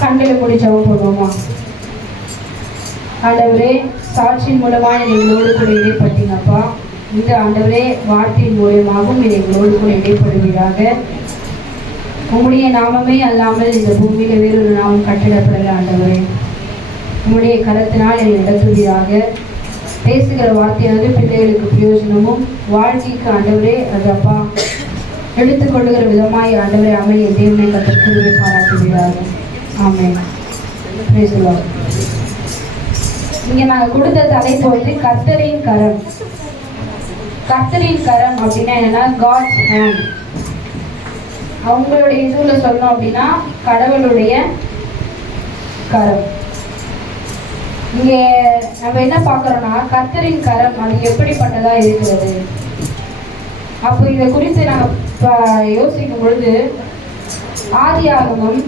கண்களை மூடி ஜெபம் பண்ணுவோமா? ஆண்டவரே, சாட்சியின் மூலமாக எங்களோடு கூட இடைப்பட்டீங்கப்பா. இந்த ஆண்டவரே, வார்த்தையின் மூலமாகவும் எங்களோடு கூட இடைப்படுவீராக. உம்முடைய நாமமே அல்லாமல் இந்த பூமியில வேறொரு நாமம் கட்டிடப்படல. ஆண்டவரே, உம்முடைய கரத்தினால் என்னை நடத்துவீராக. பேசுகிற வார்த்தையானது பிள்ளைகளுக்கு பிரயோஜனமும் வாழ்க்கைக்கு ஆண்டவரே அது அப்பா எடுத்துக்கொள்ளுகிற விதமாய் ஆண்டவரே அமைய தேவனை கற்றுக்கொள்வதை பாராட்டுகிறார். ஆமென். Praise the Lord. இங்க நாங்கள் கொடுத்த தலைப்பு வந்து கர்த்தரின் கரம். கர்த்தரின் கரம் அப்படின்னா என்னன்னா காட்ஸ் ஹேண்ட். அவங்களுடைய இதுல சொல்லணும் அப்படின்னா கடவுளுடைய கரம். இங்க நம்ம என்ன பார்க்கிறோம்னா கர்த்தரின் கரம் அது எப்படிப்பட்டதா இருக்கிறது. அப்போ இதை குறித்து நாங்கள் யோசிக்கும் பொழுது ஆதியாகமம்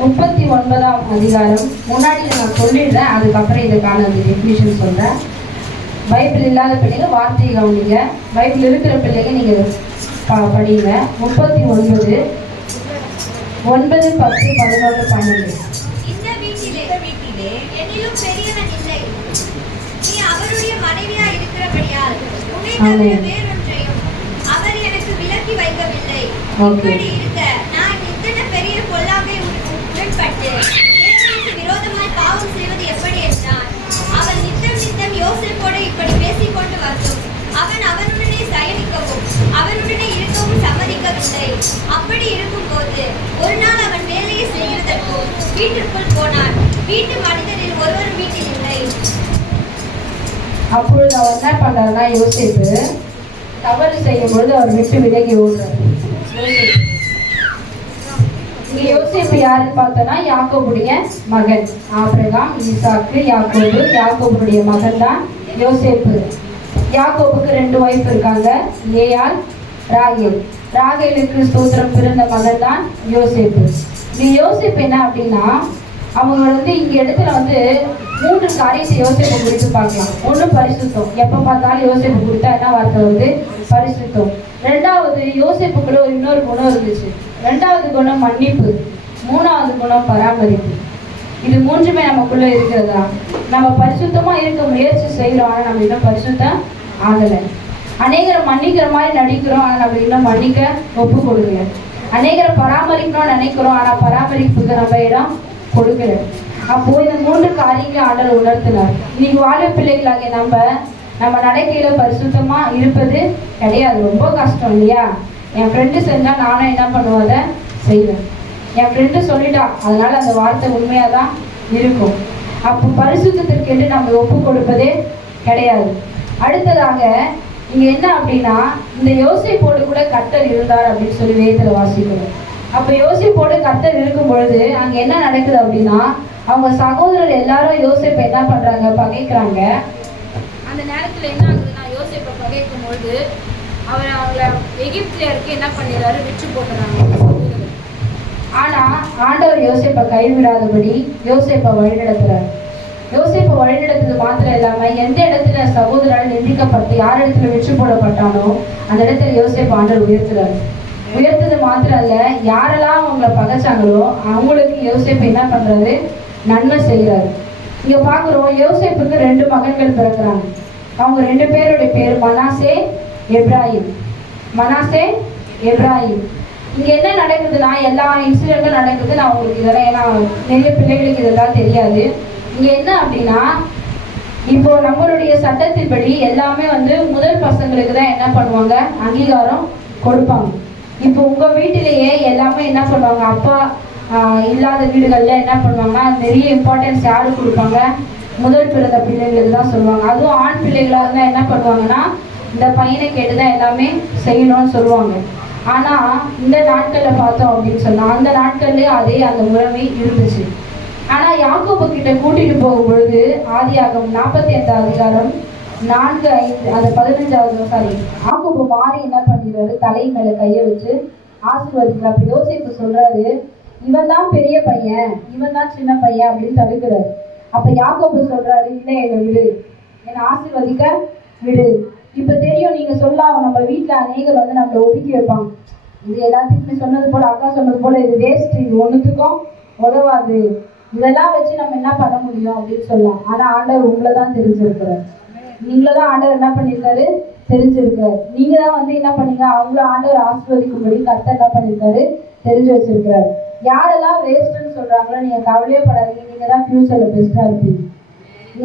39ஆம் அதிகாரம். முன்னாடி நான் சொல்லிடுறேன், அதுக்கப்புறம் இதுக்கான அந்த டெஃபினிஷன் சொல்கிறேன். பைபிள் இல்லாத பிள்ளைங்க வார்த்தையை கவனிங்க, பைபிள் இருக்கிற பிள்ளைங்க நீங்கள் படிங்க. 39 9 10 11 12. அவர் எனக்கு விலக்கி வைக்கவில்லை. இப்படி இருக்க நான் இத்தனை பெரிய பொல்லாமை உடன்பட்டு தேவனுக்கு விரோதமாய் பாவம் செய்வது எப்படி என்றான். அவன் நித்தம் யோசேப்போடு இப்படி பேசிக்கொண்டு வந்தும் அவன் அவனுடனே சயனிக்கவும் அவனுடனே இருக்கவும் சம்மதிக்கவில்லை. அப்படி இருக்கும்போது ஒரு நாள் அவன் வேலையை செய்கிறதற்கும் வீட்டிற்குள் போனான். வீட்டு மனிதரில் ஒருவர் வீட்டில் இல்லை. அப்பொழுது அவர் என்ன பண்றாருன்னா யோசேப்பு தவறு செய்யும் பொழுது அவர் விட்டு விலகி ஓடுறாரு. இங்க யோசேப்பு யாருன்னு பார்த்தோம்னா யாக்கோபுடைய மகன். ஆபிரகாம், ஈசாக்கு, யாக்கோபு. யாக்கோபுடைய மகன் தான் யோசேப்பு. யாக்கோபுக்கு 2 வைஃப் இருக்காங்க, லேயாள், ராகேல். ராகேலுக்கு ஸ்தோத்திரம் பிறந்த மகன் தான் யோசேப்பு. இந்த யோசேப்பு என்ன அப்படின்னா அவங்க வந்து இங்க இடத்துல வந்து 3 காரியத்தை யோசேப்பு குறித்து பார்க்கலாம். 1 பரிசுத்தம். எப்ப பார்த்தாலும் யோசேப்பு கொடுத்தா என்ன வார்த்தை வந்து பரிசுத்தம். 2வது யோசேப்புக்குள்ள இன்னொரு குணம் இருந்துச்சு. 2வது குணம் மன்னிப்பு. 3வது குணம் பராமரிப்பு. இது 3மே நமக்குள்ள இருக்கிறதா? நம்ம பரிசுத்தமா இருக்க முயற்சி செய்யறோம், ஆனா நம்ம இன்னும் பரிசுத்தம் ஆகலை. அநேகரை மன்னிக்கிற மாதிரி நடிக்கிறோம், ஆனா நம்ம இன்னும் மன்னிக்க ஒப்பு கொடுக்கல. அநேகரை பராமரிக்கணும்னு நினைக்கிறோம், ஆனா பராமரிப்புக்கு நம்ம இடம் கொடுக்கல. அப்போ இந்த 3 காரியங்களை ஆண்டவர் உணர்த்தினார். இன்னைக்கு வாழ பிள்ளைகளாக நம்ம நடக்கையில பரிசுத்தமா இருப்பது கிடையாது. ரொம்ப கஷ்டம் இல்லையா? என் ஃப்ரெண்டு செஞ்சா நானும் என்ன பண்ணுவேன், அதை செய்வேன். என் ஃப்ரெண்டு சொல்லிட்டா, அதனால அந்த வார்த்தை உண்மையாதான் இருக்கும். அப்போ பரிசுத்தத்திற்கு என்று நம்ம ஒப்பு கொடுப்பதே கிடையாது. அடுத்ததாக இங்க என்ன அப்படின்னா இந்த யோசேப்போடு கூட கர்த்தர் இருந்தார் அப்படின்னு சொல்லி வேதத்துல வாசிக்கிறோம். அப்ப யோசேப்போடு கர்த்தர் இருக்கும் பொழுது அங்க என்ன நடக்குது அப்படின்னா அவங்க சகோதரர் எல்லாரும் யோசேப்பை என்ன பண்றாங்க, பகைக்கிறாங்க. அந்த நேரத்துல என்ன ஆகுதுன்னா யோசேப்பை பகைக்கும் பொழுது அவங்கள எகிப்தியருக்கு என்ன பண்ணிடுறாரு, விற்று போட்டுறாங்க. ஆனா ஆண்டவர் யோசேப்பை கைவிடாதபடி யோசேப்பை வழிநடத்துறாரு. யோசேப்பை வழிநடத்துறது மாத்திரம் இல்லாம எந்த இடத்துல சகோதரர்கள் நிந்திக்கப்பட்டு யார் இடத்துல விற்று போடப்பட்டானோ அந்த இடத்துல யோசேப்பு ஆண்டவர் உயர்த்துறாரு. உயர்த்தது மாத்திரம் இல்ல, யாரெல்லாம் அவங்கள பகைச்சாங்களோ அவங்களுக்கு யோசேப்பு என்ன பண்றாரு, நன்மை செய்யறாரு. இங்க பாக்குறோம் யோசேப்புக்கு 2 மகன்கள் பிறக்கிறாங்க. அவங்க 2 பேருடைய பேர் மனாசே, எப்ராஹிம். மனாசே, எப்ராஹிம். இங்க என்ன நடக்குதுன்னா எல்லா இன்சிடென்ட்டும் நடக்குது. நான் உங்களுக்கு இதெல்லாம் ஏன்னா நிறைய பிள்ளைகளுக்கு இதெல்லாம் தெரியாது. இங்க என்ன அப்படின்னா இப்போ நம்மளுடைய சட்டத்தின்படி எல்லாமே வந்து முதல் பசங்களுக்கு தான் என்ன பண்ணுவாங்க, அங்கீகாரம் கொடுப்பாங்க. இப்போ உங்க வீட்டிலேயே எல்லாமே என்ன பண்ணுவாங்க, அப்பா இல்லாத வீடுகள்ல என்ன பண்ணுவாங்கன்னா நிறைய இம்பார்ட்டன்ஸ் யாரு கொடுப்பாங்க, முதல் பிறந்த பிள்ளைங்களுக்கு தான் சொல்லுவாங்க. அதுவும் ஆண் பிள்ளைகளாக இருந்தால் என்ன பண்ணுவாங்கன்னா இந்த பையனை கேட்டுதான் எல்லாமே செய்யணும்னு சொல்லுவாங்க. ஆனா இந்த நாட்கள்ல பார்த்தோம் அப்படின்னு சொன்னா அந்த நாட்கள்லயே அதே அந்த முறைமை இருந்துச்சு. ஆனா யாக்கோபு கிட்ட கூட்டிட்டு போகும் பொழுது ஆதியாகமம் 45 அதிகாரம் 4, 5 அந்த 15வது யாக்கோபு மாறி என்ன பண்ணிடுறாரு, தலை மேல கைய வச்சு ஆசீர்வதிக்கிறார். அப்ப யோசேப்பு சொல்றாரு, இவன் தான் பெரிய பையன், இவன் தான் சின்ன பையன் அப்படின்னு தடுக்கிறாரு. அப்ப யாக்கோபு சொல்றாரு, இல்லை என்னை விடு, என்னை ஆசீர்வதிக்க விடு. இப்ப தெரியும் நீங்க சொல்லலாம் நம்ம வீட்டுல அநேகர் வந்து நம்மளை ஒதுக்கி வைப்பாங்க. இது எல்லாத்துக்குமே சொன்னது போல அக்கா சொன்னது போல இது வேஸ்ட், இது ஒண்ணுத்துக்கும் உதவாது, இதெல்லாம் வச்சு நம்ம என்ன பண்ண முடியும் அப்படின்னு சொல்லலாம். ஆனா ஆண்டவர் உங்களை தான் தெரிஞ்சிருக்கிறார். நீங்கள தான் ஆண்டவர் என்ன பண்ணியிருக்காரு, தெரிஞ்சிருக்காரு. நீங்க தான் வந்து என்ன பண்ணீங்க, அவங்கள ஆண்டவர் ஆசீர்வதிக்கும்படி கர்த்தர் என்ன பண்ணியிருக்காரு, தெரிஞ்சு வச்சிருக்கிறாரு. யாரெல்லாம் வேஸ்ட்ன்னு சொல்றாங்களோ நீங்க கவலையே படாதீங்க, நீங்க தான் ஃபியூச்சர்ல பெஸ்டா இருப்பீங்க.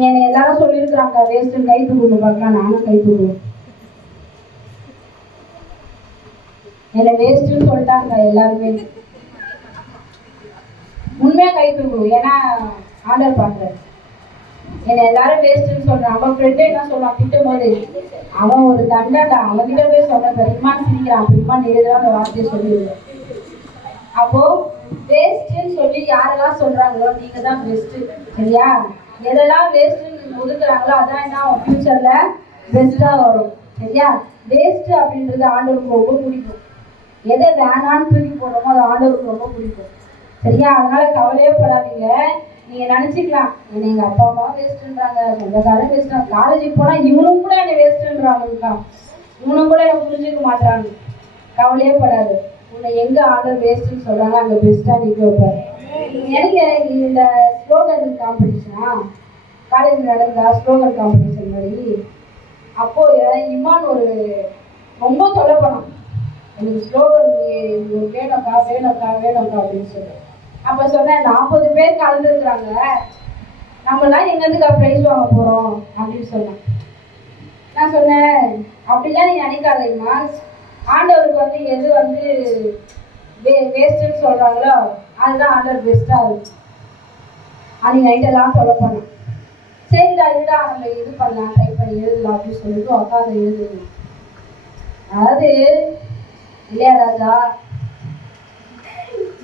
என்னை எல்லாரும் சொல்லியிருக்கிறாங்க வேஸ்ட்ன்னு, கை தூக்குங்க பார்க்கலாம். நானும் கை தூக்குவேன். என்னை வேஸ்ட்ன்னு சொல்லிட்டாங்க எல்லாருமே. உண்மையா கை தூக்குவோம், ஏன்னா ஆர்டர் பாக்குறேன். என்னை எல்லாரும் வேஸ்ட்ன்னு சொல்றான். அவன் ஃப்ரெண்டு என்ன சொல்றான் திட்டும் போது, அவன் ஒரு தண்டாடா, அவன்கிட்ட போய் சொல்ற இம்மான் சிரிக்கிறான், இம்மான் எழுதுறான் அந்த வார்த்தையை சொல்லிடுவேன். அப்போ வேஸ்ட்ன்னு சொல்லி யாரெல்லாம் சொல்றாங்களோ நீங்க தான் பெஸ்ட், சரியா? எதெல்லாம் வேஸ்ட்ன்னு ஒதுக்குறாங்களோ அதான் என்ன ஃபியூச்சர்ல பெஸ்டா வரும், சரியா? வேஸ்ட் அப்படின்றது ஆண்டவருக்கு ரொம்ப பிடிக்கும். எதை வேணான்னு தூக்கி போடுறோமோ அது ஆண்டவருக்கு ரொம்ப பிடிக்கும், சரியா? அதனால கவலையே படாதீங்க. நீங்க நினைச்சுக்கலாம், என்னை எங்க அப்பா அம்மா வேஸ்ட்ன்றாங்க, சொந்தக்காரன் வேஸ்ட்றாங்க, காலேஜுக்கு போனா இவனும் கூட என்னை வேஸ்ட்ன்றாங்கக்கா, இவனும் கூட என்னை புரிஞ்சுக்க மாட்டாங்க. கவலையே படாது. உன்னை எங்க ஆர்டர் வேஸ்ட்ன்னு சொல்றாங்க அங்க பெஸ்டா நிக்க வைப்பாரு. எனக்கு இந்த ஸ்லோகன் காம்படிஷனா காலேஜில் நடந்த ஸ்லோகன் காம்படிஷன் மாதிரி, அப்போ இமான் ஒரு ரொம்ப தொலை பண்ணான், எனக்கு ஸ்லோகன் வேணும்க்கா வேணும்க்கா வேணும்க்கா அப்படின்னு சொல்லி. அப்போ சொன்னேன் 40 பேர் கலந்துருக்குறாங்க, நம்மளாம் எங்கேருந்துக்கா ப்ரைஸ் வாங்க போகிறோம் அப்படின்னு சொன்னேன். நான் சொன்னேன் அப்படிலாம் நீ நினைக்காதீங்கம்மா, ஆண்டவருக்கு வந்து எது வந்து வேஸ்ட்டுன்னு சொல்கிறாங்களோ அதுதான் ஆண்டவர் பெஸ்ட்டாக இருக்கும். அன்னைக்கு நைட்டெல்லாம் தொலை பண்ணேன். சரிடா இதுடா நம்ம இது பண்ணலாம், ட்ரை பண்ணி எழுதலாம் அப்படின்னு சொல்லிட்டு உட்காந்து எழுதுங்க. அதாவது இளையராஜா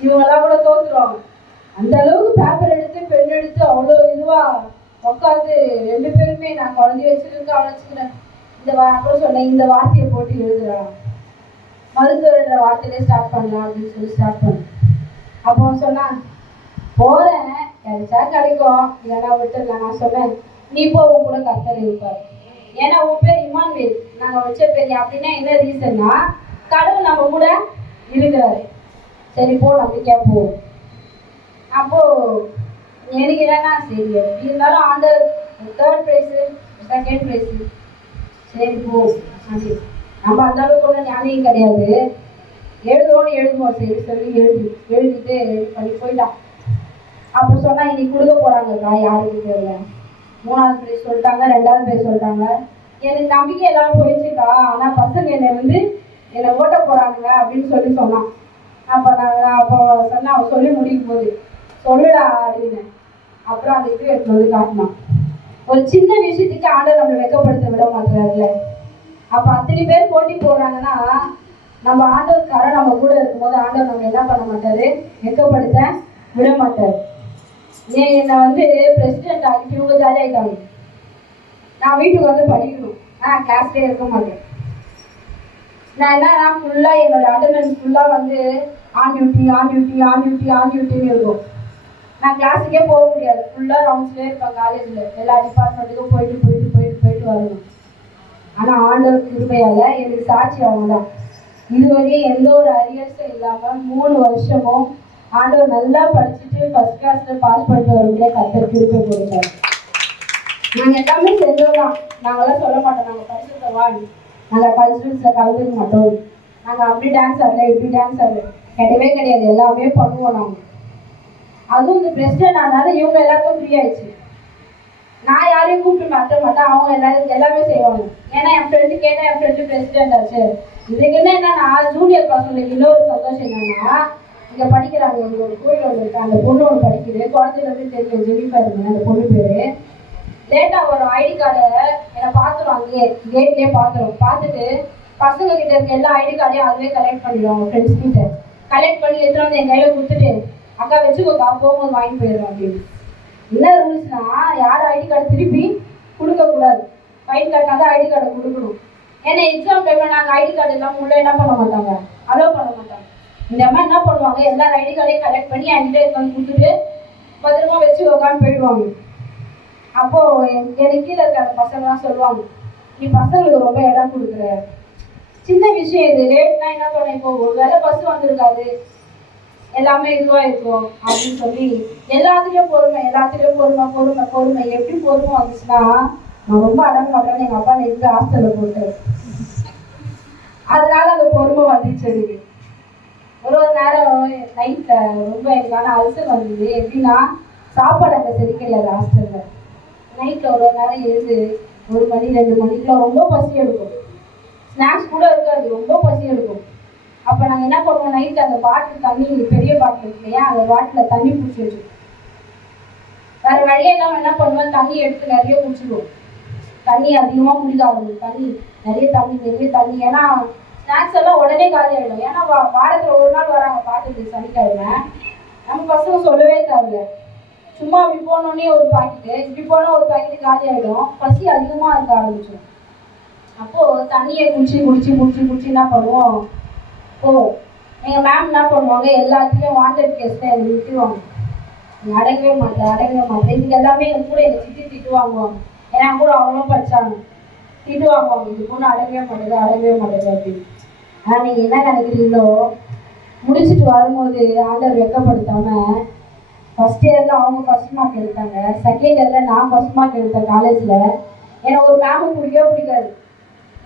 இவங்கெல்லாம் கூட தோற்றுருவாங்க. அந்த அளவுக்கு பேப்பர் எடுத்து பெண் எடுத்து அவ்வளோ இதுவாக உட்காந்து 2 பேருமே நான் குழந்தைய வச்சுருக்கேன் அவளை வச்சுக்கிறேன். அப்புறம் சொன்னேன் இந்த வார்த்தையை போட்டு எழுதுறான், மருத்துவர்ன்ற வார்த்தையிலே ஸ்டார்ட் பண்ணலாம் அப்படின்னு சொல்லி ஸ்டார்ட் பண்ணேன். அப்போ சொன்னான் போகிறேன், கிடைச்சா கிடைக்கும், இல்லைன்னா விட்டுடலாம். நான் சொன்னேன் நீ போ, உன் கூட கர்த்தர் இருப்பார். ஏன்னா உன் பேர் இமான்வேல், நாங்கள் வச்ச பேர். அப்படின்னா என்ன ரீசன்னா கடவுள் நம்ம கூட இருக்கிறாரு. சரி போ, நம்பிக்கையா போ. அப்போ எனக்கு என்னன்னா சரி எப்படி இருந்தாலும் ஆண்டர் 3rd ப்ரைஸு 2nd ப்ரைஸு, சரி போ அப்படி. நம்ம அந்த அளவுக்கு ஒன்றும் ஞானியும் கிடையாது, எழுதுவோம் சரி சொல்லி எழுதிட்டு பண்ணி போயிட்டான். அப்போ சொன்னா இன்னைக்கு கொடுக்க போறாங்கக்கா, யாருக்கு தெரியல, 3வது ப்ரைஸ் சொல்லிட்டாங்க, 2வது ப்ரைஸ் சொல்லிட்டாங்க. எனக்கு நம்பிக்கை எல்லாம் போயிடுச்சுக்கா, ஆனா பசங்க என்னை ஓட்ட போறாங்க அப்படின்னு சொல்லி சொன்னான். அப்போ சொன்னா அவன் சொல்லி முடிக்கும் போது சொல்லுடா அப்படின்னு. அப்புறம் அந்த இது எடுத்து வந்து காட்டினான். ஒரு சின்ன விஷயத்துக்கு ஆண்டவர் நம்மளை வெக்கப்படுத்த விட மாட்டாருல்ல. அப்போ அத்தனை பேர் போட்டி போடுறாங்கன்னா நம்ம ஆண்டவருக்காரன் நம்ம கூட இருக்கும்போது ஆண்டவர் நம்ம என்ன பண்ண மாட்டாரு, வெக்கப்படுத்த விட மாட்டார். என்னை வந்து பிரசிடென்ட் ஆகிட்டு இவங்க ஜாலியாகிட்டாங்க. நான் வீட்டுக்கு வந்து படிக்கணும், கிளாஸ்லேயே இருக்க மாட்டேன். நான் என்னன்னா ஃபுல்லாக என்னோட அட்டண்டன்ஸ் ஃபுல்லாக வந்து ஆன் டியூட்டின்னு இருக்கும். நான் கிளாஸுக்கே போக முடியாது, ஃபுல்லாக ரவுண்ட்ஸ்லேயே இருப்பேன். காலேஜில் எல்லா டிபார்ட்மெண்ட்டுக்கும் போயிட்டு வரணும். ஆனால் ஆண்டவர் கிருபையால் எனக்கு சாட்சி அவங்க தான். இதுவரையும் எந்த ஒரு அரியர்ஸும் இல்லாமல் 3 வருஷமும் ஆண்டவர் நல்லா படிச்சுட்டு ஃபர்ஸ்ட் கிளாஸில் பாஸ் பண்ணிட்டு வரக்கூடிய கர்த்தர் கிருபை கொடுத்தாரு. நாங்கள் எல்லாமே செஞ்சோம் தான், நாங்களாம் சொல்ல மாட்டோம் நாங்கள் படிச்சிருக்கோம், நாங்கள் கல்ச்சுரல்ஸில் கலந்துக்க மாட்டோம், நாங்கள் அப்படி டான்ஸ் ஆடல இப்படி டான்ஸ் ஆடல, கிடையாது. எல்லாமே பண்ணுவோம் நாங்கள். அதுவும் இந்த பிரசிடென்ட் ஆனால இவங்க எல்லாருக்கும் ஃப்ரீ ஆயிடுச்சு. நான் யாரையும் கூப்பிட்டு மாட்டேன், அவங்க எல்லாமே செய்வாங்க. ஏன்னா என் ஃப்ரெண்டு கேட்டால் என் ஃப்ரெண்டு பிரசிடென்ட் ஆச்சு. இதுக்கு என்னன்னா ஜூனியர் பசங்களுக்கு இன்னொரு சந்தோஷம் என்னன்னா, இங்கே படிக்கிறாங்க, இங்கே ஒரு கோயில் ஒன்று இருக்கு, அந்த பொண்ணு ஒன்று படிக்குது, குழந்தையிலேருந்து தெரியும், ஜெனிஃபர் அந்த பொண்ணு பேர். லேட்டாக வரும் ஐடி கார்டை என்னை பார்த்துரும், அங்கேயே கேட்லேயே பார்த்துட்டு பசங்க கிட்ட இருக்க எல்லா ஐடி கார்டையும் அதுவே கலெக்ட் பண்ணிடுவாங்க. ஃப்ரெண்ட்ஸ் கிட்ட கலெக்ட் பண்ணி எடுத்துகிட்டு வந்து என் கையில் கொடுத்துட்டு அக்கா வச்சுக்கோக்கா போகும்போது வாங்கி போயிடுறோம் அப்படின்னு. என்ன ரூல்ஸ்னா யாரும் ஐடி கார்டு திருப்பி கொடுக்கக்கூடாது, ஃபைன் கட்டினா தான் ஐடி கார்டை கொடுக்கணும். ஏன்னா எக்ஸாம் டைமில் நாங்கள் ஐடி கார்டு எல்லாம் உள்ள என்ன பண்ண மாட்டாங்க, அலோவ் பண்ண மாட்டாங்க. இந்த மாதிரி என்ன பண்ணுவாங்க, எல்லாரும் ஐடி கார்டையும் கலெக்ட் பண்ணி என்கிட்ட எடுத்து கொடுத்துட்டு பத்திரமா வச்சுக்கோக்கான்னு போயிடுவாங்க. அப்போது எனக்கு கீழே இருக்க அந்த பசங்களாம் சொல்லுவாங்க, நீ பசங்களுக்கு ரொம்ப இடம் கொடுக்குற, சின்ன விஷயம் இது, லேட்னா என்ன பண்ண, இப்போ ஒரு வேளை பஸ் வந்திருக்காது, எல்லாமே இதுவாக இருக்கும் அப்படின்னு சொல்லி எல்லாத்துலேயும் பொறுமை, எல்லாத்துலேயும் பொறுமை பொறுமை பொறுமை. எப்படி பொறுமை வந்துச்சுன்னா, நான் ரொம்ப அடம் பண்ணுறேன்னு எங்கள் அப்பா நெருங்கி ஹாஸ்டலில் போட்டு, அதனால அந்த பொறுமை வந்துச்சு எனக்கு. ஒரு நேரம் நைட்டில் ரொம்ப எனக்கான அல்சர் வந்தது. எப்படின்னா, சாப்பாடு அங்கே சரி கிடையாது ஹாஸ்டலில். நைட்டில் ஒரு நேரம் எழுந்து 1 மணி 2 மணிக்கெலாம் ரொம்ப பசி எடுக்கும், ஸ்நாக்ஸ் கூட இருக்காது, ரொம்ப பசி எடுக்கும். அப்போ நாங்கள் என்ன பண்ணுவோம், நைட்டு அந்த பாட்டில் தண்ணி, பெரிய பாட்டில் இருக்கு இல்லையா, அந்த பாட்டில் தண்ணி பிடிச்சி வச்சுருவோம். வேறு வழியெல்லாம் என்ன பண்ணுவேன், தண்ணி எடுத்து நிறைய குடிச்சிடுவோம். தண்ணி அதிகமாக குடிக்க ஆரம்பிக்கும், தண்ணி நிறைய தண்ணி. ஏன்னா ஸ்நாக்ஸ் எல்லாம் உடனே காலி ஆகிடும். ஏன்னா வாரத்தில் ஒரு நாள் வராங்க பாட்டுக்கு, சனிக்கிழமை. நம்ம பசங்க சொல்லவே தேவையில்ல, சும்மா அப்படி போனோடனே ஒரு பாக்கெட்டு, இப்படி போனால் ஒரு பாக்கெட்டு காலி ஆகிடும். பசி அதிகமாக இருக்க ஆரம்பிச்சிடும். அப்போது தண்ணியை குடிச்சு என்ன பண்ணுவோம், எங்கள் மேம் என்ன பண்ணுவாங்க, எல்லாத்துலேயும் வாண்டட் கேஸில் எனக்கு திட்டுவாங்க. நீ அடங்கவே மாட்டேன். இதுக்கு எல்லாமே எங்கள் கூட எங்கள் சித்தி திட்டு வாங்குவாங்க. ஏன்னா கூட அவங்களும் படித்தாங்க, திட்டு வாங்குவாங்க, இது பொண்ணு அடங்கவே மாட்டேது அப்படின்னு. ஆனால் நீங்கள் என்ன நினைக்கிறீங்களோ, முடிச்சுட்டு வரும்போது ஆண்டவர் வெட்கப்படுத்தாமல், ஃபஸ்ட் இயரில் அவங்க ஃபஸ்ட் மார்க் எடுத்தாங்க, செகண்ட் இயரில் நான் ஃபஸ்ட் மார்க் எடுத்தேன் காலேஜில். ஏன்னா ஒரு மேமும் பிடிக்காது.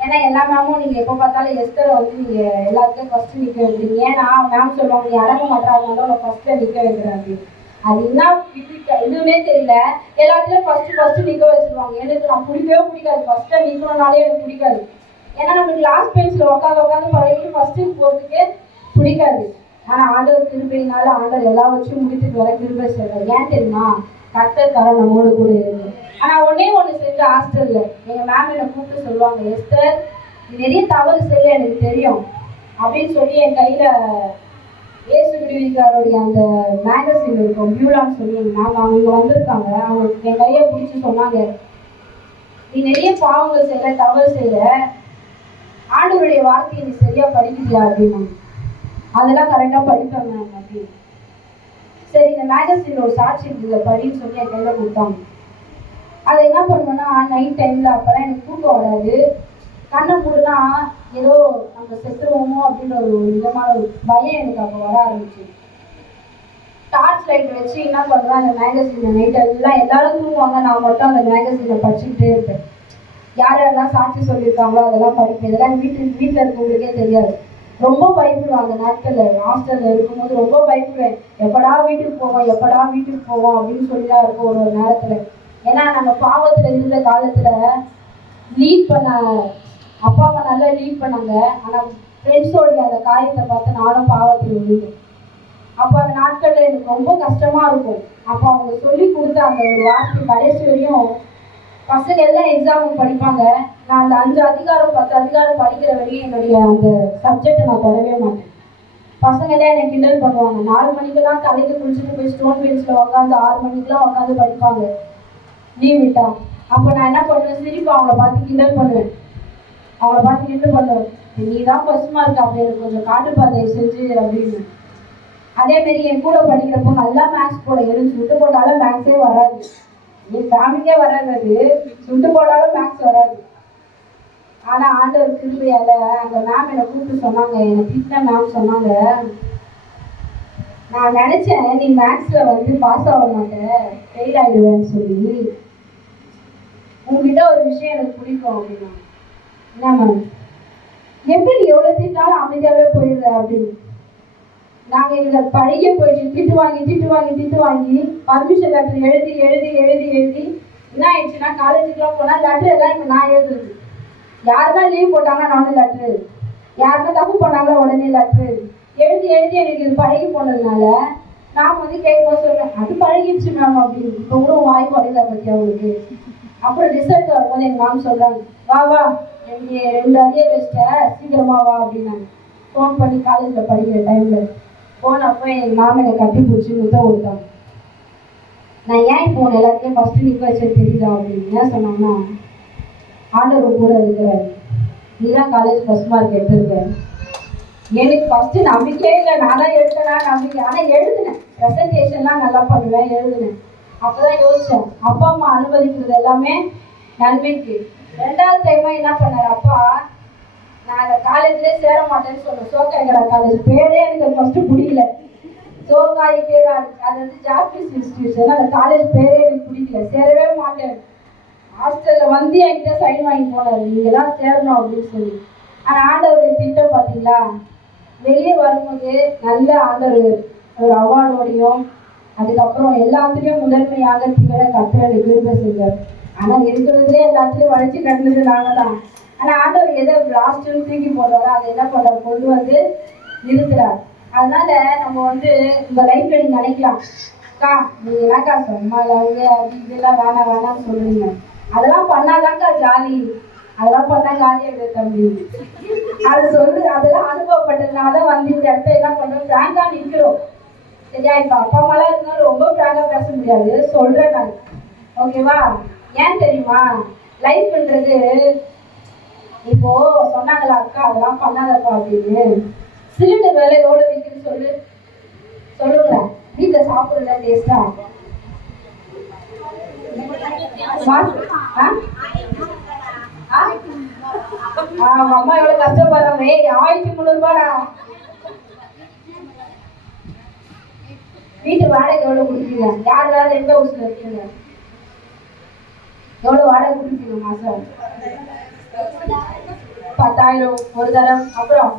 ஏன்னா எல்லா மேமும் நீங்கள் எப்போ பார்த்தாலும் எஸ்தரை வந்து நீங்கள் எல்லாத்துலேயும் ஃபஸ்ட்டு நிற்க வைக்கிறீங்க. ஏன்னா மேம் சொல்லுவாங்க, நீ அடங்க மாட்டாங்க உன்னை ஃபஸ்ட்டில் நிற்க வைக்கிறேன் அப்படின்னு. அது என்ன எதுவுமே தெரியல, எல்லாத்துலேயும் ஃபஸ்ட்டு நிற்க வச்சுருவாங்க. எனக்கு நான் பிடிக்காது, ஃபஸ்ட்டில் நிற்கணும்னாலே எனக்கு பிடிக்காது. ஏன்னா நம்மளுக்கு லாஸ்ட் பெஞ்சில் உட்காந்து பழகி ஃபஸ்ட்டு போகிறதுக்கு பிடிக்காது. ஆனால் ஆண்டவர் கிருபையினால ஆண்டவர் எல்லா வச்சும் முடித்துட்டு வர கிருபை செய்வார். ஏன் தெரியுமா, கர்த்தர் நம்மோடு கூட இருக்கு. ஆனால் ஒன்று செஞ்ச ஹாஸ்டலில் எங்கள் மேம் என்னை கூப்பிட்டு சொல்லுவாங்க, எஸ்தர் நீ நிறைய தவறு செய்ய எனக்கு தெரியும் அப்படின்னு சொல்லி என் கையில் இயேசு விடுவிக்காருடைய அந்த மேகசின் இருக்கும், பியூலான்னு சொல்லி எங்கள் மேம் அவங்க வந்திருக்காங்க. அவங்க என் கையை பிடிச்சி சொன்னாங்க, நீ நிறைய பாவங்கள் செய்கிற, தவறு செய்கிற, ஆண்டவருடைய வார்த்தையை நீ சரியாக படிக்கிறியா அப்படின்னா. அதெல்லாம் கரெக்டாக படிப்பாங்க அப்படின்னு. சரி, இந்த மேகசின் ஒரு சாட்சி இதை படின்னு சொல்லி என் கையில் கொடுத்தாங்க. அதை என்ன பண்ணுவேன்னா, நைட் டைமில் அப்போல்லாம் எனக்கு தூக்கம் வராது, கண்ணை மூடுனா ஏதோ நம்ம செத்துருவோமோ அப்படின்ற ஒரு விதமான ஒரு பயம் எனக்கு அப்போ வர ஆரம்பிச்சு. டார்ச் லைட் வச்சு என்ன பண்ணுவேன், அந்த மேகசினை நைட் எல்லாம் எல்லாரும் தூங்குவாங்க, நான் மட்டும் அந்த மேகசினை படிச்சுக்கிட்டே இருப்பேன். யார் யாரெல்லாம் சாட்சி சொல்லியிருக்காங்களோ அதெல்லாம் படிப்பேன். இதெல்லாம் வீட்டில் இருக்கவங்களுக்கே தெரியாது. ரொம்ப பயப்படுவேன் அந்த நாட்களில், ஹாஸ்டலில் இருக்கும்போது ரொம்ப பயப்படுவேன். எப்படா வீட்டுக்கு போவோம் அப்படின்னு சொல்லி தான் இருக்கும் ஒரு நேரத்தில். ஏன்னா நம்ம பாவத்தில் இருந்த காலத்தில் லீட் பண்ண அப்பா அம்மா நல்லா லீட் பண்ணாங்க. ஆனால் ஃப்ரெண்ட்ஸோடைய அந்த காரியத்தை பார்த்து நானும் பாவத்தில் விழுந்தேன். அப்போ அந்த நாட்களில் எனக்கு ரொம்ப கஷ்டமாக இருக்கும். அப்போ அவங்க சொல்லி கொடுத்த அந்த ஒரு வார்த்தை கடைசி வரையும், பசங்க எல்லாம் எக்ஸாமுக்கு படிப்பாங்க, நான் அந்த 5 அதிகாரம் 10 அதிகாரம் படிக்கிற வரையும் என்னுடைய அந்த சப்ஜெக்டை நான் தொடவே மாட்டேன். பசங்கள்லாம் என்னை கிண்டல் பண்ணுவாங்க. 4 மணிக்கெல்லாம் தலைக்கு குளிச்சுட்டு போய் ஸ்டோன் பெஞ்சில் உட்காந்து 6 மணிக்கெலாம் உட்காந்து படிப்பாங்க லீவ் விட்டா. அப்போ நான் என்ன பண்ணுவேன், சிரிப்பு அவங்கள பார்த்து கிண்டல் பண்ணுவேன், நீ தான் ஃபர்ஸ்ட் மார்க், அப்போ எனக்கு கொஞ்சம் காட்டுப்பாதை செஞ்சு அப்படின்னு. அதேமாரி என் கூட படிக்கிறப்போ நல்லா மேக்ஸ் போட, எனக்கு சுட்டு போட்டாலும் மேக்ஸே வராது, என் ஃபேமிலிக்கே வராது, அது சுட்டு போட்டாலும் மேக்ஸ் வராது. ஆனால் ஆண்டவர் கிருபையால் அந்த மேம் என்னை கூப்பிட்டு சொன்னாங்க, என்னை திட்டின மேம் சொன்னாங்க, நான் நினச்சேன் நீ மேக்ஸில் வந்து பாஸ் ஆக மாட்டேன், ஃபெயில் ஆகிடுவேன்னு சொல்லி, உங்ககிட்ட ஒரு விஷயம் எனக்கு பிடிக்கும் அப்படின்னா. என்ன மேம், எப்படி நீ எவ்வளோ திட்டாலும் அமைதியாகவே போயிடுற அப்படின்னு. நாங்கள் எங்களை பழகிய போயிட்டு திட்டு வாங்கி பர்மிஷன் லெட்டர் எழுதி என்ன ஆயிடுச்சுன்னா, காலேஜுக்குலாம் போனால் லெட்டர் எல்லாம் இப்போ நான் எழுதுறது. யாருன்னா லீவ் போட்டாங்கன்னா நானும் லெட்ரு, யாருன்னா தப்பு பண்ணாங்களோ உடனே லெட்ரு எழுதி எனக்கு இது பழகி போனதுனால நான் வந்து கேட்கும்போது சொல்லுவேன், அது பழகிடுச்சு மேம் அப்படின்னு. இப்போ கூட வாய் குறையில பற்றி அவங்களுக்கு. அப்புறம் ரிசல்ட் வரும்போது எங்கள் மேம் சொல்கிறாங்க, வா எனக்கு 2 அரியர் வச்சிட்டேன், சீக்கிரமா வா அப்படின்னாங்க. ஃபோன் பண்ணி காலேஜில் படிக்கிற டைமில் போனப்போ எங்கள் மேம் என்னை கட்டி பிடிச்சி முத்தம் கொடுத்தாங்க. நான் ஏன் இப்போ எல்லாத்தையும் ஃபஸ்ட்டு நிற்க வச்சது தெரியுதா அப்படின்னு. ஏன் சொன்னாங்கன்னா, ஆண்டவர் கூட இருக்கிறார், நீ தான் காலேஜ் ஃபஸ்ட் மார்க் எடுத்திருக்க. எனக்கு ஃபஸ்ட்டு நம்பிக்கையே இல்லை, நான் தான் எடுத்தேனா நம்பிக்கை. ஆனால் எழுதுனேன், ப்ரெசன்டேஷன்லாம் நல்லா பண்ணுவேன், எழுதுனேன். அப்போ தான் யோசித்தேன், அப்பா அம்மா அனுமதிக்கிறது எல்லாமே நன்மைக்கு. ரெண்டாவது டைமா என்ன பண்ணாரு அப்பா, நான் அந்த காலேஜ்லேயே சேர மாட்டேன்னு சொன்னேன். சோகாய்கடா காலேஜ் பேரே எனக்கு ஃபர்ஸ்ட் பிடிக்கல. சோகாய்கடா அது வந்து ஜாப்பனீஸ் இன்ஸ்டிடியூஷன். அந்த காலேஜ் பேரே எனக்கு பிடிக்கல, சேரவே மாட்டேன். ஹாஸ்டல்ல வந்து என்கிட்ட சைன் வாங்கி போனாரு, நீங்க தான் சேரணும் அப்படின்னு சொல்லி. ஆனா ஆண்டவருடைய திட்டம் பார்த்தீங்களா, வெளியே வரும்போது நல்ல ஆண்டவர் ஒரு அவார்டோடையும் அதுக்கப்புறம் எல்லாத்துலேயும் முதன்மையாக திகழ கர்த்தரை கிருபை செஞ்சார். ஆனால் இருக்கிறதுலே எல்லாத்துலேயும் வளைச்சு கிடந்தது நாங்கள் தான். ஆனால் ஆண்டவர் எதை லாஸ்ட்டுன்னு தூக்கி போடுறாரோ அதை என்ன பண்ணுறாரு, கொண்டு வந்து நிறுத்துறார். அதனால நம்ம வந்து இந்த லைஃப்ல நீங்க நினைக்கலாம், அக்கா நீங்க என்னக்கா சும்மா அவங்க அது இதெல்லாம் வேணாம் வேணாம்னு சொல்றீங்க, அதெல்லாம் பண்ணாதாக்கா ஜாலி, அதெல்லாம் பண்ணா ஜாலியாக இருக்குது தம்பி. அதை சொல்லு, அதெல்லாம் அனுபவப்பட்டதுனால வந்து இந்த இடத்துல என்ன பண்றோம், ஃப்ராங்கா நிற்கிறோம். சரியா? இப்ப அப்பா அம்மாலாம் இருந்தாலும் ரொம்ப ஃப்ராங்கா பேச முடியாது, சொல்றேன் நான். ஓகேவா? ஏன் தெரியுமா, லைஃப்ன்றது இப்போ சொன்னாங்களா அக்கா அதெல்லாம் பண்ணாதப்பா அப்படின்னு. சிலிண்டர் வேலை எவ்வளவு விற்குன்னு சொல்லுங்க. வீட்டுல சாப்பிடல டேஸ்டா அம்மா எவ்வளவு கஷ்டப்படுறாங்க. 1300 ரூபாடா. வீட்டு வாடகை எவ்வளவு கொடுப்பீங்க? யார் எந்த ஹவுஸ்ல இருக்கீங்க? எவ்வளவு வாடகை கொடுப்பீங்க மாசம்? 10,000 ஒரு தரம், அப்புறம்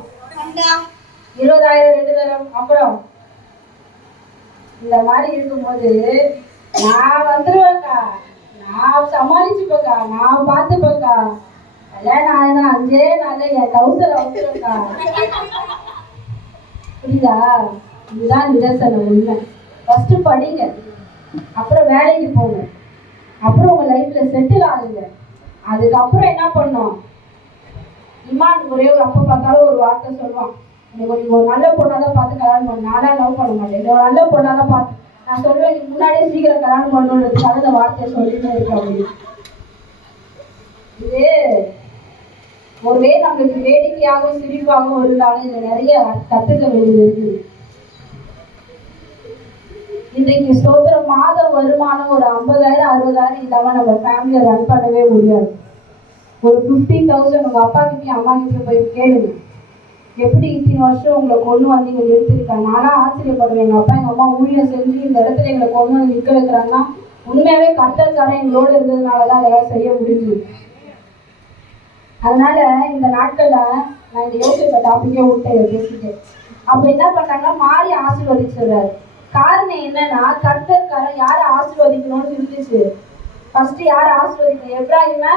20,000 2 தரம், அப்புறம் இந்த மாதிரி இருக்கும்போது நான் வந்துருவேன்க்கா, நான் சமாளிச்சுப்பேக்கா, நான் பார்த்துப்பேக்கா, கல்யாணம் ஆனா 5 நாள்ல என் டவுசர் வந்துருக்கா. புரியுதா? இதுதான் நிதர்சனம் உண்மை. ஃபர்ஸ்ட் படிங்க, அப்புறம் வேலைக்கு போங்க, அப்புறம் உங்க லைஃப்ல செட்டில் ஆகுங்க. அதுக்கப்புறம் என்ன பண்ணோம், இமான் ஒரே ஒரு அப்போ பார்த்தாலும் ஒரு வார்த்தை சொல்லுவான், நீங்க ஒரு நல்ல பொண்ணாதான் பார்த்து கல்யாணம் பண்ண. நானா லவ் பண்ண மாட்டேன், ஒரு நல்ல பொண்ணாதான் பார்த்து. நான் சொல்லுவேன், நீ முன்னாடியே சீக்கிரம் கல்யாணம் பண்ணணுன்றதுக்காக இந்த வார்த்தையை சொல்லிட்டு இருக்க. இது ஒருவே நம்மளுக்கு வேடிக்கையாகவும் சிரிப்பாகவும் இருந்தாலும் இதுல நிறைய கத்துக்க வேண்டியது இருக்குது. இன்றைக்கு ஸ்தோத்திர மாத வருமானம் ஒரு 50,000 60,000 இல்லாம நம்ம ஃபேமிலியை ரன் பண்ணவே முடியாது. ஒரு 50,000 உங்க அப்பா கிட்டயும் அம்மா கிட்ட போய் கேளுங்க, எப்படி இத்தனை வருஷம் உங்களை கொண்டு வந்து இங்க நிறுத்திருக்காங்க. நானா ஆச்சரியப்படுறேன், எங்க அப்பா எங்க அம்மா ஊழியம் செஞ்சு இந்த இடத்துல எங்களை கொண்டு வந்து நிற்க வைக்கிறாங்கன்னா உண்மையாவே கர்த்தர்காரன் எங்களோட இருந்ததுனாலதான் அதெல்லாம் செய்ய முடிஞ்சு. அதனால இந்த நாட்கள்ல நான் இந்த யோசிப்ப டாபிக்கே விட்டேன் பேசிட்டு. அப்ப என்ன பண்ணாங்கன்னா மாறி ஆசீர்வதிச்சுறாரு. காரணம் என்னன்னா, கர்த்தர்காரன் யாரை ஆசீர்வதிக்கணும்னு இருந்துச்சு. ஃபர்ஸ்ட் யாரை ஆசீர்வதிக்கணும், எப்ராஹிமை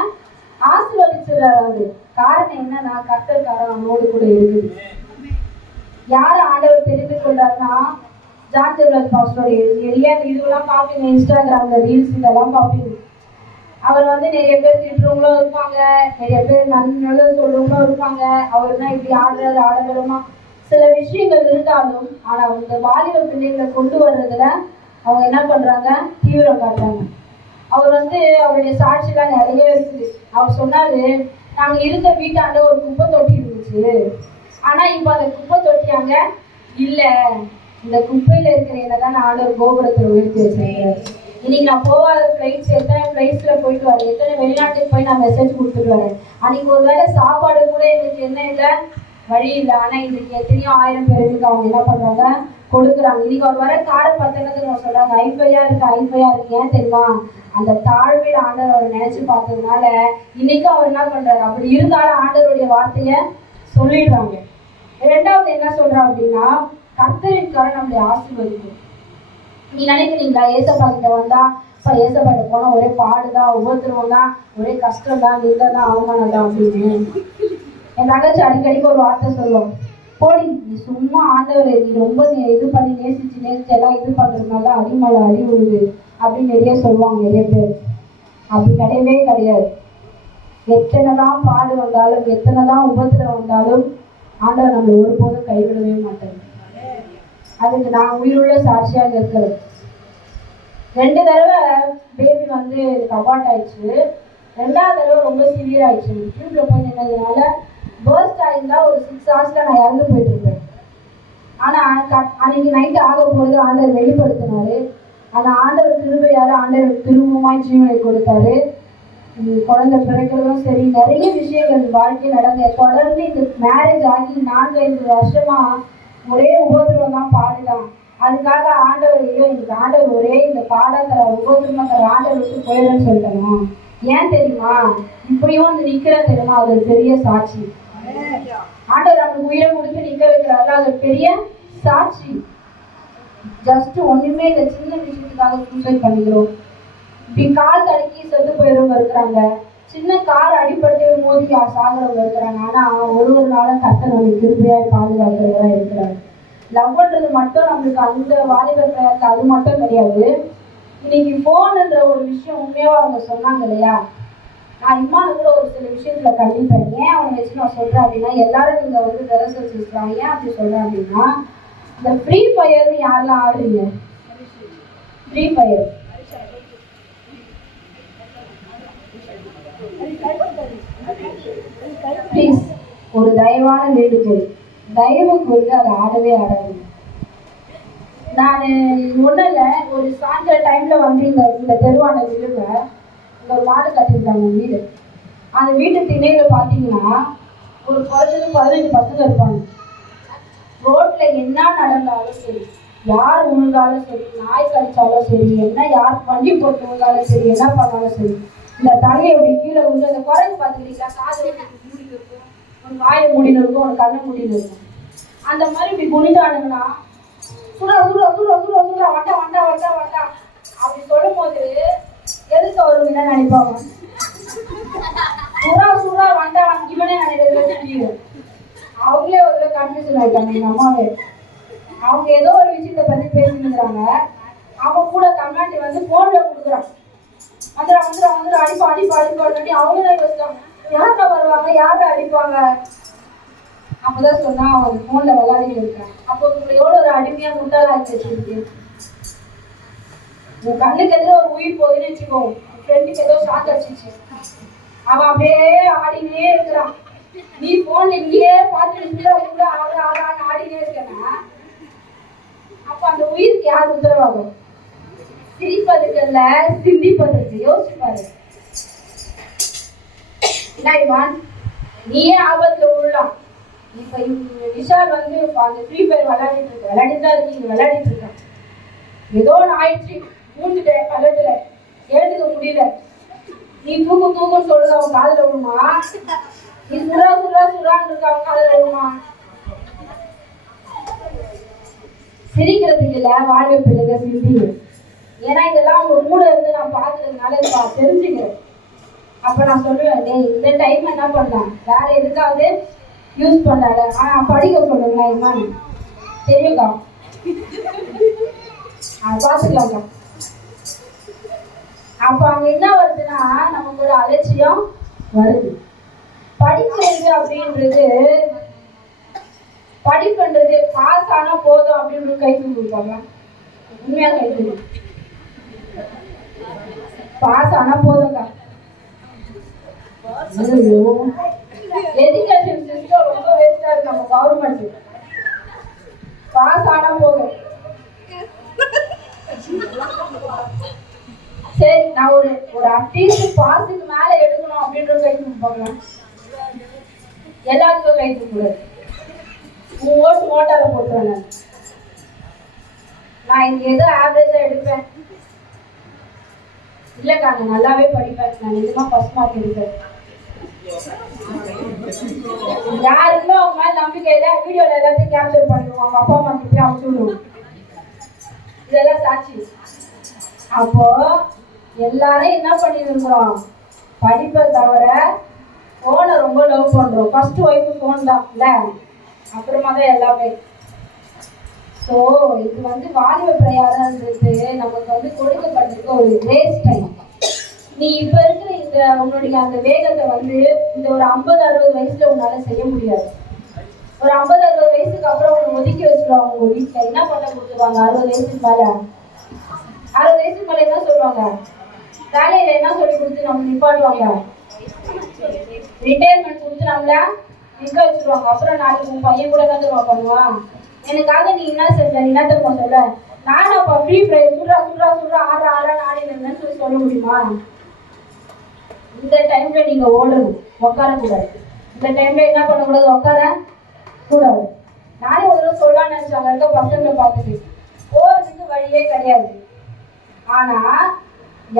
ஆசீர்வதிச்சுறாரு அவரு. காரணம் என்னன்னா, கர்த்தர்காரன் அவனோடு கூட இருக்குது. யாரை ஆண்டவர் தெரிந்து கொண்டாருன்னா, ஜான் ஜெபலர் பாஸ்டர் இதெல்லாம் பார்ப்பீங்க, இன்ஸ்டாகிராம்ல ரீல்ஸ் இதெல்லாம் பார்ப்பீங்க. அவர் வந்து நிறைய பேர் திட்டுறவங்களும் இருப்பாங்க, நிறைய பேர் நல்லது சொல்றவங்களும் இருப்பாங்க. அவர் தான் இப்படி ஆடுறது ஆடம்பரமா சில விஷயங்கள் இருந்தாலும், ஆனா அவங்க வாலிப பிள்ளைகளை கொண்டு வர்றதுல அவங்க என்ன பண்றாங்க, தீவிரம் காட்டுறாங்க. அவர் வந்து அவருடைய சாட்சியெல்லாம் நிறைய இருக்குது. அவர் சொன்னாரு, நாங்க இருந்த வீட்டாண்ட ஒரு குப்பை தொட்டி இருந்துச்சு, ஆனா இப்ப அந்த குப்பை தொட்டியாங்க இல்ல, இந்த குப்பையில இருக்கிற என்னதான் ஆண்டவர் கோபுரத்துல உயர்த்தி வச்சிருக்காரு. இன்னைக்கு நான் போகாத ஃப்ளைட்ஸ் எத்தனை ஃப்ளைட்ஸ்ல போயிட்டு வரேன், எத்தனை வெளிநாட்டுக்கு போய் நான் மெசேஜ் கொடுத்துட்டு வரேன். அன்னைக்கு ஒரு வேளை சாப்பாடு கூட எங்களுக்கு என்ன இல்லை, வழி இல்லை. ஆனா இன்னைக்கு எத்தனையோ 1000 பேருக்கு அவங்க என்ன பண்றாங்க, கொடுக்குறாங்க. இன்னைக்கு அவர் வர காரை பத்தினதுக்கு அவங்க சொல்றாங்க, ஐஃபையா இருக்கு. ஏன் தெரியுமா, அந்த தாழ்வில் ஆண்டவர் அவர் நினைச்சு பார்த்ததுனால இன்னைக்கும் அவர் என்ன பண்றாரு. அப்படி இருந்தாலும் ஆண்டவருடைய வார்த்தைய சொல்லிடுறாங்க. ரெண்டாவது என்ன சொல்றா அப்படின்னா, கர்த்தரின் கரம் நம்மளை ஆசீர்வதிக்கும். நீ நினைக்கிறீங்களா, ஏசப்பா கிட்ட வந்தா இப்ப ஏசப்பா கிட்ட போனா ஒரே பாடுதான், உபத்திரவம் தான், ஒரே கஷ்டம் தான், நிந்தான், அவமானம் தான் அப்படின்னு. என் தங்கச்சி அடிக்கடிக்கு ஒரு வார்த்தை சொல்லுவோம், போடி நீ சும்மா ஆண்டவர் நீ ரொம்ப இது பண்ணி நேசிச்சு எல்லாம் இது பண்றதுனால அடிமலை அடி விழுது அப்படின்னு நிறைய சொல்லுவாங்க நிறைய பேர். அப்படி கிடையவே கிடையாது. எத்தனைதான் பாடு வந்தாலும், எத்தனைதான் உபத்திரம் வந்தாலும் ஆண்டவர் நம்மளை ஒருபோதும் கைவிடவே மாட்டாங்க. அதுக்கு நான் உயிருள்ள சாட்சியாக இருக்கிறேன். 2 தடவை பேபி வந்து அபார்ட் ஆயிடுச்சு. 2வது தடவை ரொம்ப சிவியர் ஆயிடுச்சு. டியூப்ல போய் நின்னதுனால பர்ஸ்ட் ஆயிருந்தா ஒரு 6 ஹவர்ஸ்ல நான் இறந்து போயிட்டு இருப்பேன். ஆனா அன்னைக்கு நைட்டு ஆக போது ஆண்டவர் வெளிப்படுத்தினாரு. அந்த ஆண்டவர் கிருபையால ஆண்டவர் திரும்பமாய் ஜீவனை கொடுத்தாரு. குழந்தை பிறக்கிறதும் சரி, நிறைய விஷயங்கள் வாழ்க்கையில் நடந்த தொடர்ந்து இந்த மேரேஜ் ஆகி 4-5 வருஷமா ஒரே உபத்திரம் தான், பாடுதான். அதுக்காக ஆண்டவரையோ எனக்கு ஆண்டவர் ஒரே இந்த பாடக்கிற உபத்திரமக்கிற ஆண்டவர் விட்டு போயிடுன்னு சொல்லிட்டோம். ஏன் தெரியுமா? இப்படியும் வந்து நிக்கிற தெரியுமா? அது ஒரு பெரிய சாட்சி. ஆண்டவர் நமக்கு உயிரை கொடுத்து நிக்க வைக்கிறாரு, அது ஒரு பெரிய சாட்சி. ஜஸ்ட் ஒண்ணுமே இந்த சின்ன விஷயத்துக்காக சூசைட் பண்ணிக்கிறோம். இப்படி கால் தடுக்கி செத்து போயிடுறவங்க இருக்கிறாங்க, சின்ன கார் அடிபட்டு மோதி சாகிறவங்க இருக்கிறாங்க. ஆனா ஒரு நாளும் கர்த்தர் நம்ம கிருபையாய் பாதுகாக்கிறவரா இருக்கிறார். லவ்ன்றது மட்டும் நம்மளுக்கு அந்த வாலிபர் பிரயாசம் அது மட்டும் கிடையாது. இன்னைக்கு போன்ன்ற ஒரு விஷயம் உண்மையாக அவங்க சொன்னாங்க இல்லையா? நான் இம்மான கூட ஒரு சில விஷயத்துல கண்டிப்பேன். ஏன் அவனை வச்சு நான் சொல்றேன் அப்படின்னா, எல்லாரும் நீங்க வந்து விரச வச்சுருக்காங்க. ஏன் அப்படி சொல்றேன் அப்படின்னா, இந்த ஃப்ரீ ஃபயர்னு யாரெல்லாம் ஆடுறீங்க? ஃப்ரீ ஃபயர் ப்ளீஸ் ஒரு தயவான வேண்டுகோள், தயவு கொண்டு அதை ஆடவே ஆடாது. நான் ஒன்றும் இல்லை, ஒரு சாயந்தர டைம்ல வந்து இந்த தெருவான விழுங்க இங்க ஒரு மாடு கட்டிருக்காங்க வீடு. அந்த வீட்டு திணையில பார்த்தீங்கன்னா ஒரு 15 பசங்க இருப்பாங்க. ரோட்ல என்ன நடந்தாலும் சரி, யார் உழுந்தாலும் சரி, நாய் கடிச்சாலும் சரி, என்ன யார் வண்டி போட்டு விழுந்தாலும் சரி, என்ன பண்ணாலும் சரி, இந்த தலையை அப்படி கீழே விழுந்து அந்த குறைஞ்சு பார்த்துக்கிட்டீங்களா? காது மூடி இருக்கும், ஒரு வாயை மூடின்னு இருக்கும், ஒரு கண்ணை மூடின்னு இருக்கும். அந்த மாதிரி இப்படி குனிஞ்சானுங்கன்னா சுடா சுடா சுடா சுடா சுடா வண்டா வண்டா வண்டா வண்டா அப்படி சொல்லும் போது எதுக்கு அவருக்கு என்ன நினைப்பாங்க? சுடா சுடா வண்டா இவனே நினைக்கிறது. அவங்களே ஒரு கன்ஃபியூஷன் ஆயிட்டாங்க எங்க அம்மாவே. அவங்க ஏதோ ஒரு விஷயத்தை பத்தி பேசிக்கிறாங்க, அவங்க கூட கமெண்ட் வந்து போன்ல கொடுக்குறான், வந்துடா வந்துடா வந்துடா அடிப்பா அடிப்பா அடிப்பாடி. அவங்க தான் யோசிச்சாங்க, யார்கிட்ட வருவாங்க, யார்கிட்ட அடிப்பாங்க. அப்பதான் சொன்னா அவங்க போன்ல விளையாடிட்டு இருக்காங்க. அப்போ உங்களுக்கு எவ்வளவு ஒரு அடிமையா முட்டாளாக்கி வச்சிருக்கு. உன் கண்ணுக்கு எதிர ஒரு உயிர் போகுதுன்னு வச்சுக்கோ, ஃப்ரெண்டுக்கு ஏதோ ஷாக் அடிச்சிச்சு, அவன் அப்படியே ஆடினே இருக்கிறான், நீ போன்ல இங்கேயே பார்த்துட்டு ஆடினே இருக்கனா, அப்ப அந்த உயிருக்கு யார் உத்தரவாகும்? சிரிப்பதுக்கல்ல, சிந்திப்பதற்கு. யோசிச்சு பாரு. நீயே ஆபத்துல உள்ளாம். இப்ப விஷால் வந்து அந்த ஃப்ரீ ஃபயர் விளையாடிட்டு தான் இருக்கீங்க, விளையாடிட்டு இருக்கான். ஏதோ ஒன்று ஆயிடுச்சு, மூஞ்சிட்டேன் பல்லத்துல, எழுதுக்க முடியல. நீ தூக்கம் சொல்லுது, அவன் காதுல விழுமா? நீ சுறா சுறா சுறான்னு இருக்க, அவன் காதுல விழுமா? சிரிக்கிறதுக்கு இல்ல, வாழ்வை பிள்ளைங்க சிந்திங்க. ஏன்னா இதெல்லாம் அவங்க கூட இருந்து நான் பார்த்ததுனால தெரிஞ்சுக்கிறேன். அப்ப நான் சொல்லுவேன், இந்த டைம் என்ன பண்ணலாம், வேற எதுக்காவது யூஸ் பண்ணால, ஆனா படிக்க சொல்லுங்களா இம்மான் தெரியுக்கா, பார்த்துக்கலாம்க்கா. அப்ப அங்க என்ன வருதுன்னா, நமக்கு ஒரு அலட்சியம் வருது. படிக்கிறது அப்படின்றது, படிப்புன்றது பாஸ் ஆனா போதும் அப்படின்னு கை தூக்கிப்பாங்க. உண்மையா கை தூக்கு, பாஸ் ஆனா போதும்க்கா. எஜுகேஷன் சிஸ்டம் ரொம்ப வேஸ்டா இருக்கு நம்ம கவர்மெண்ட். பாஸ் ஆனா போதும். சரி, நான் ஒரு அட்லீஸ்ட் பாஸுக்கு மேல எடுக்கணும் அப்படின்ற கை தூக்கிப்பாங்க. எல்லாத்துக்கும் கை தூக்கூடாது. உன் ஓட்டு மோட்டாரை போட்டுருவேன். நான் இங்க ஏதோ ஆவரேஜா எடுப்பேன் இல்லக்கா, நான் நல்லாவே படிப்பேன், நான் நிஜமா ஃபர்ஸ்ட் மார்க் எடுப்பேன். யாருக்குமே அவங்க மேல நம்பிக்கையில வீடியோல எல்லாத்தையும் கேப்சர் பண்ணிடுவோம், அவங்க அப்பா அம்மா கிட்ட அனுப்பிச்சு விடுவோம். இதெல்லாம் சாட்சி. அப்போ எல்லாரும் என்ன பண்ணிருக்கிறோம், படிப்பை தவிர போனை ரொம்ப லவ் பண்றோம். ஃபர்ஸ்ட் ஒய்ஃபு போன் தான் இல்ல, அப்புறமா தான் எல்லாமே. ஸோ இது வந்து வாலிப பிரயாணன்றது நமக்கு வந்து கொடுக்கப்பட்டிருக்க ஒரு வேஸ்ட் டைம். நீ இப்ப இருக்கிற இந்த உன்னுடைய அந்த வேகத்தை வந்து இந்த ஒரு 50-60 வயசுல உன்னால செய்ய முடியாது. ஒரு 50-60 வயசுக்கு அப்புறம் உன்னை ஒதுக்கி வச்சிருவாங்க. உங்க வீட்டுல என்ன பண்ண கொடுத்துருவாங்க? 60 வயசுக்கு மேல 60 வயசுக்கு மேல என்ன சொல்லுவாங்க? வேலையில என்ன சொல்லி கொடுத்து நம்ம நிப்பாட்டுவாங்க? ரிட்டையர்மெண்ட் கொடுத்து நம்மள நிக்க வச்சிருவாங்க. அப்புறம் நாளைக்கு உன் பையன் கூட என்ன பண்ணுவான், எனக்காக நீ என்ன செஞ்ச, நீ என்ன தெரியுமா சொல்ல, நானும் அப்ப ஃப்ரீ ஃபயர் சுடுறா சுடுறா சுடுறா ஆடுற ஆடான்னு ஆடினு இருந்தேன்னு சொல்ல முடியுமா? இந்த டைம்ல நீங்க ஓடணும், உட்காரக்கூடாது. இந்த டைம்ல என்ன பண்ணக்கூடாது, உட்கார கூடாது. நானே ஒரு தடவை சொல்லலாம்னு நினைச்சாங்க இருக்க பசங்களை பார்த்துட்டு போறதுக்கு வழியே கிடையாது. ஆனா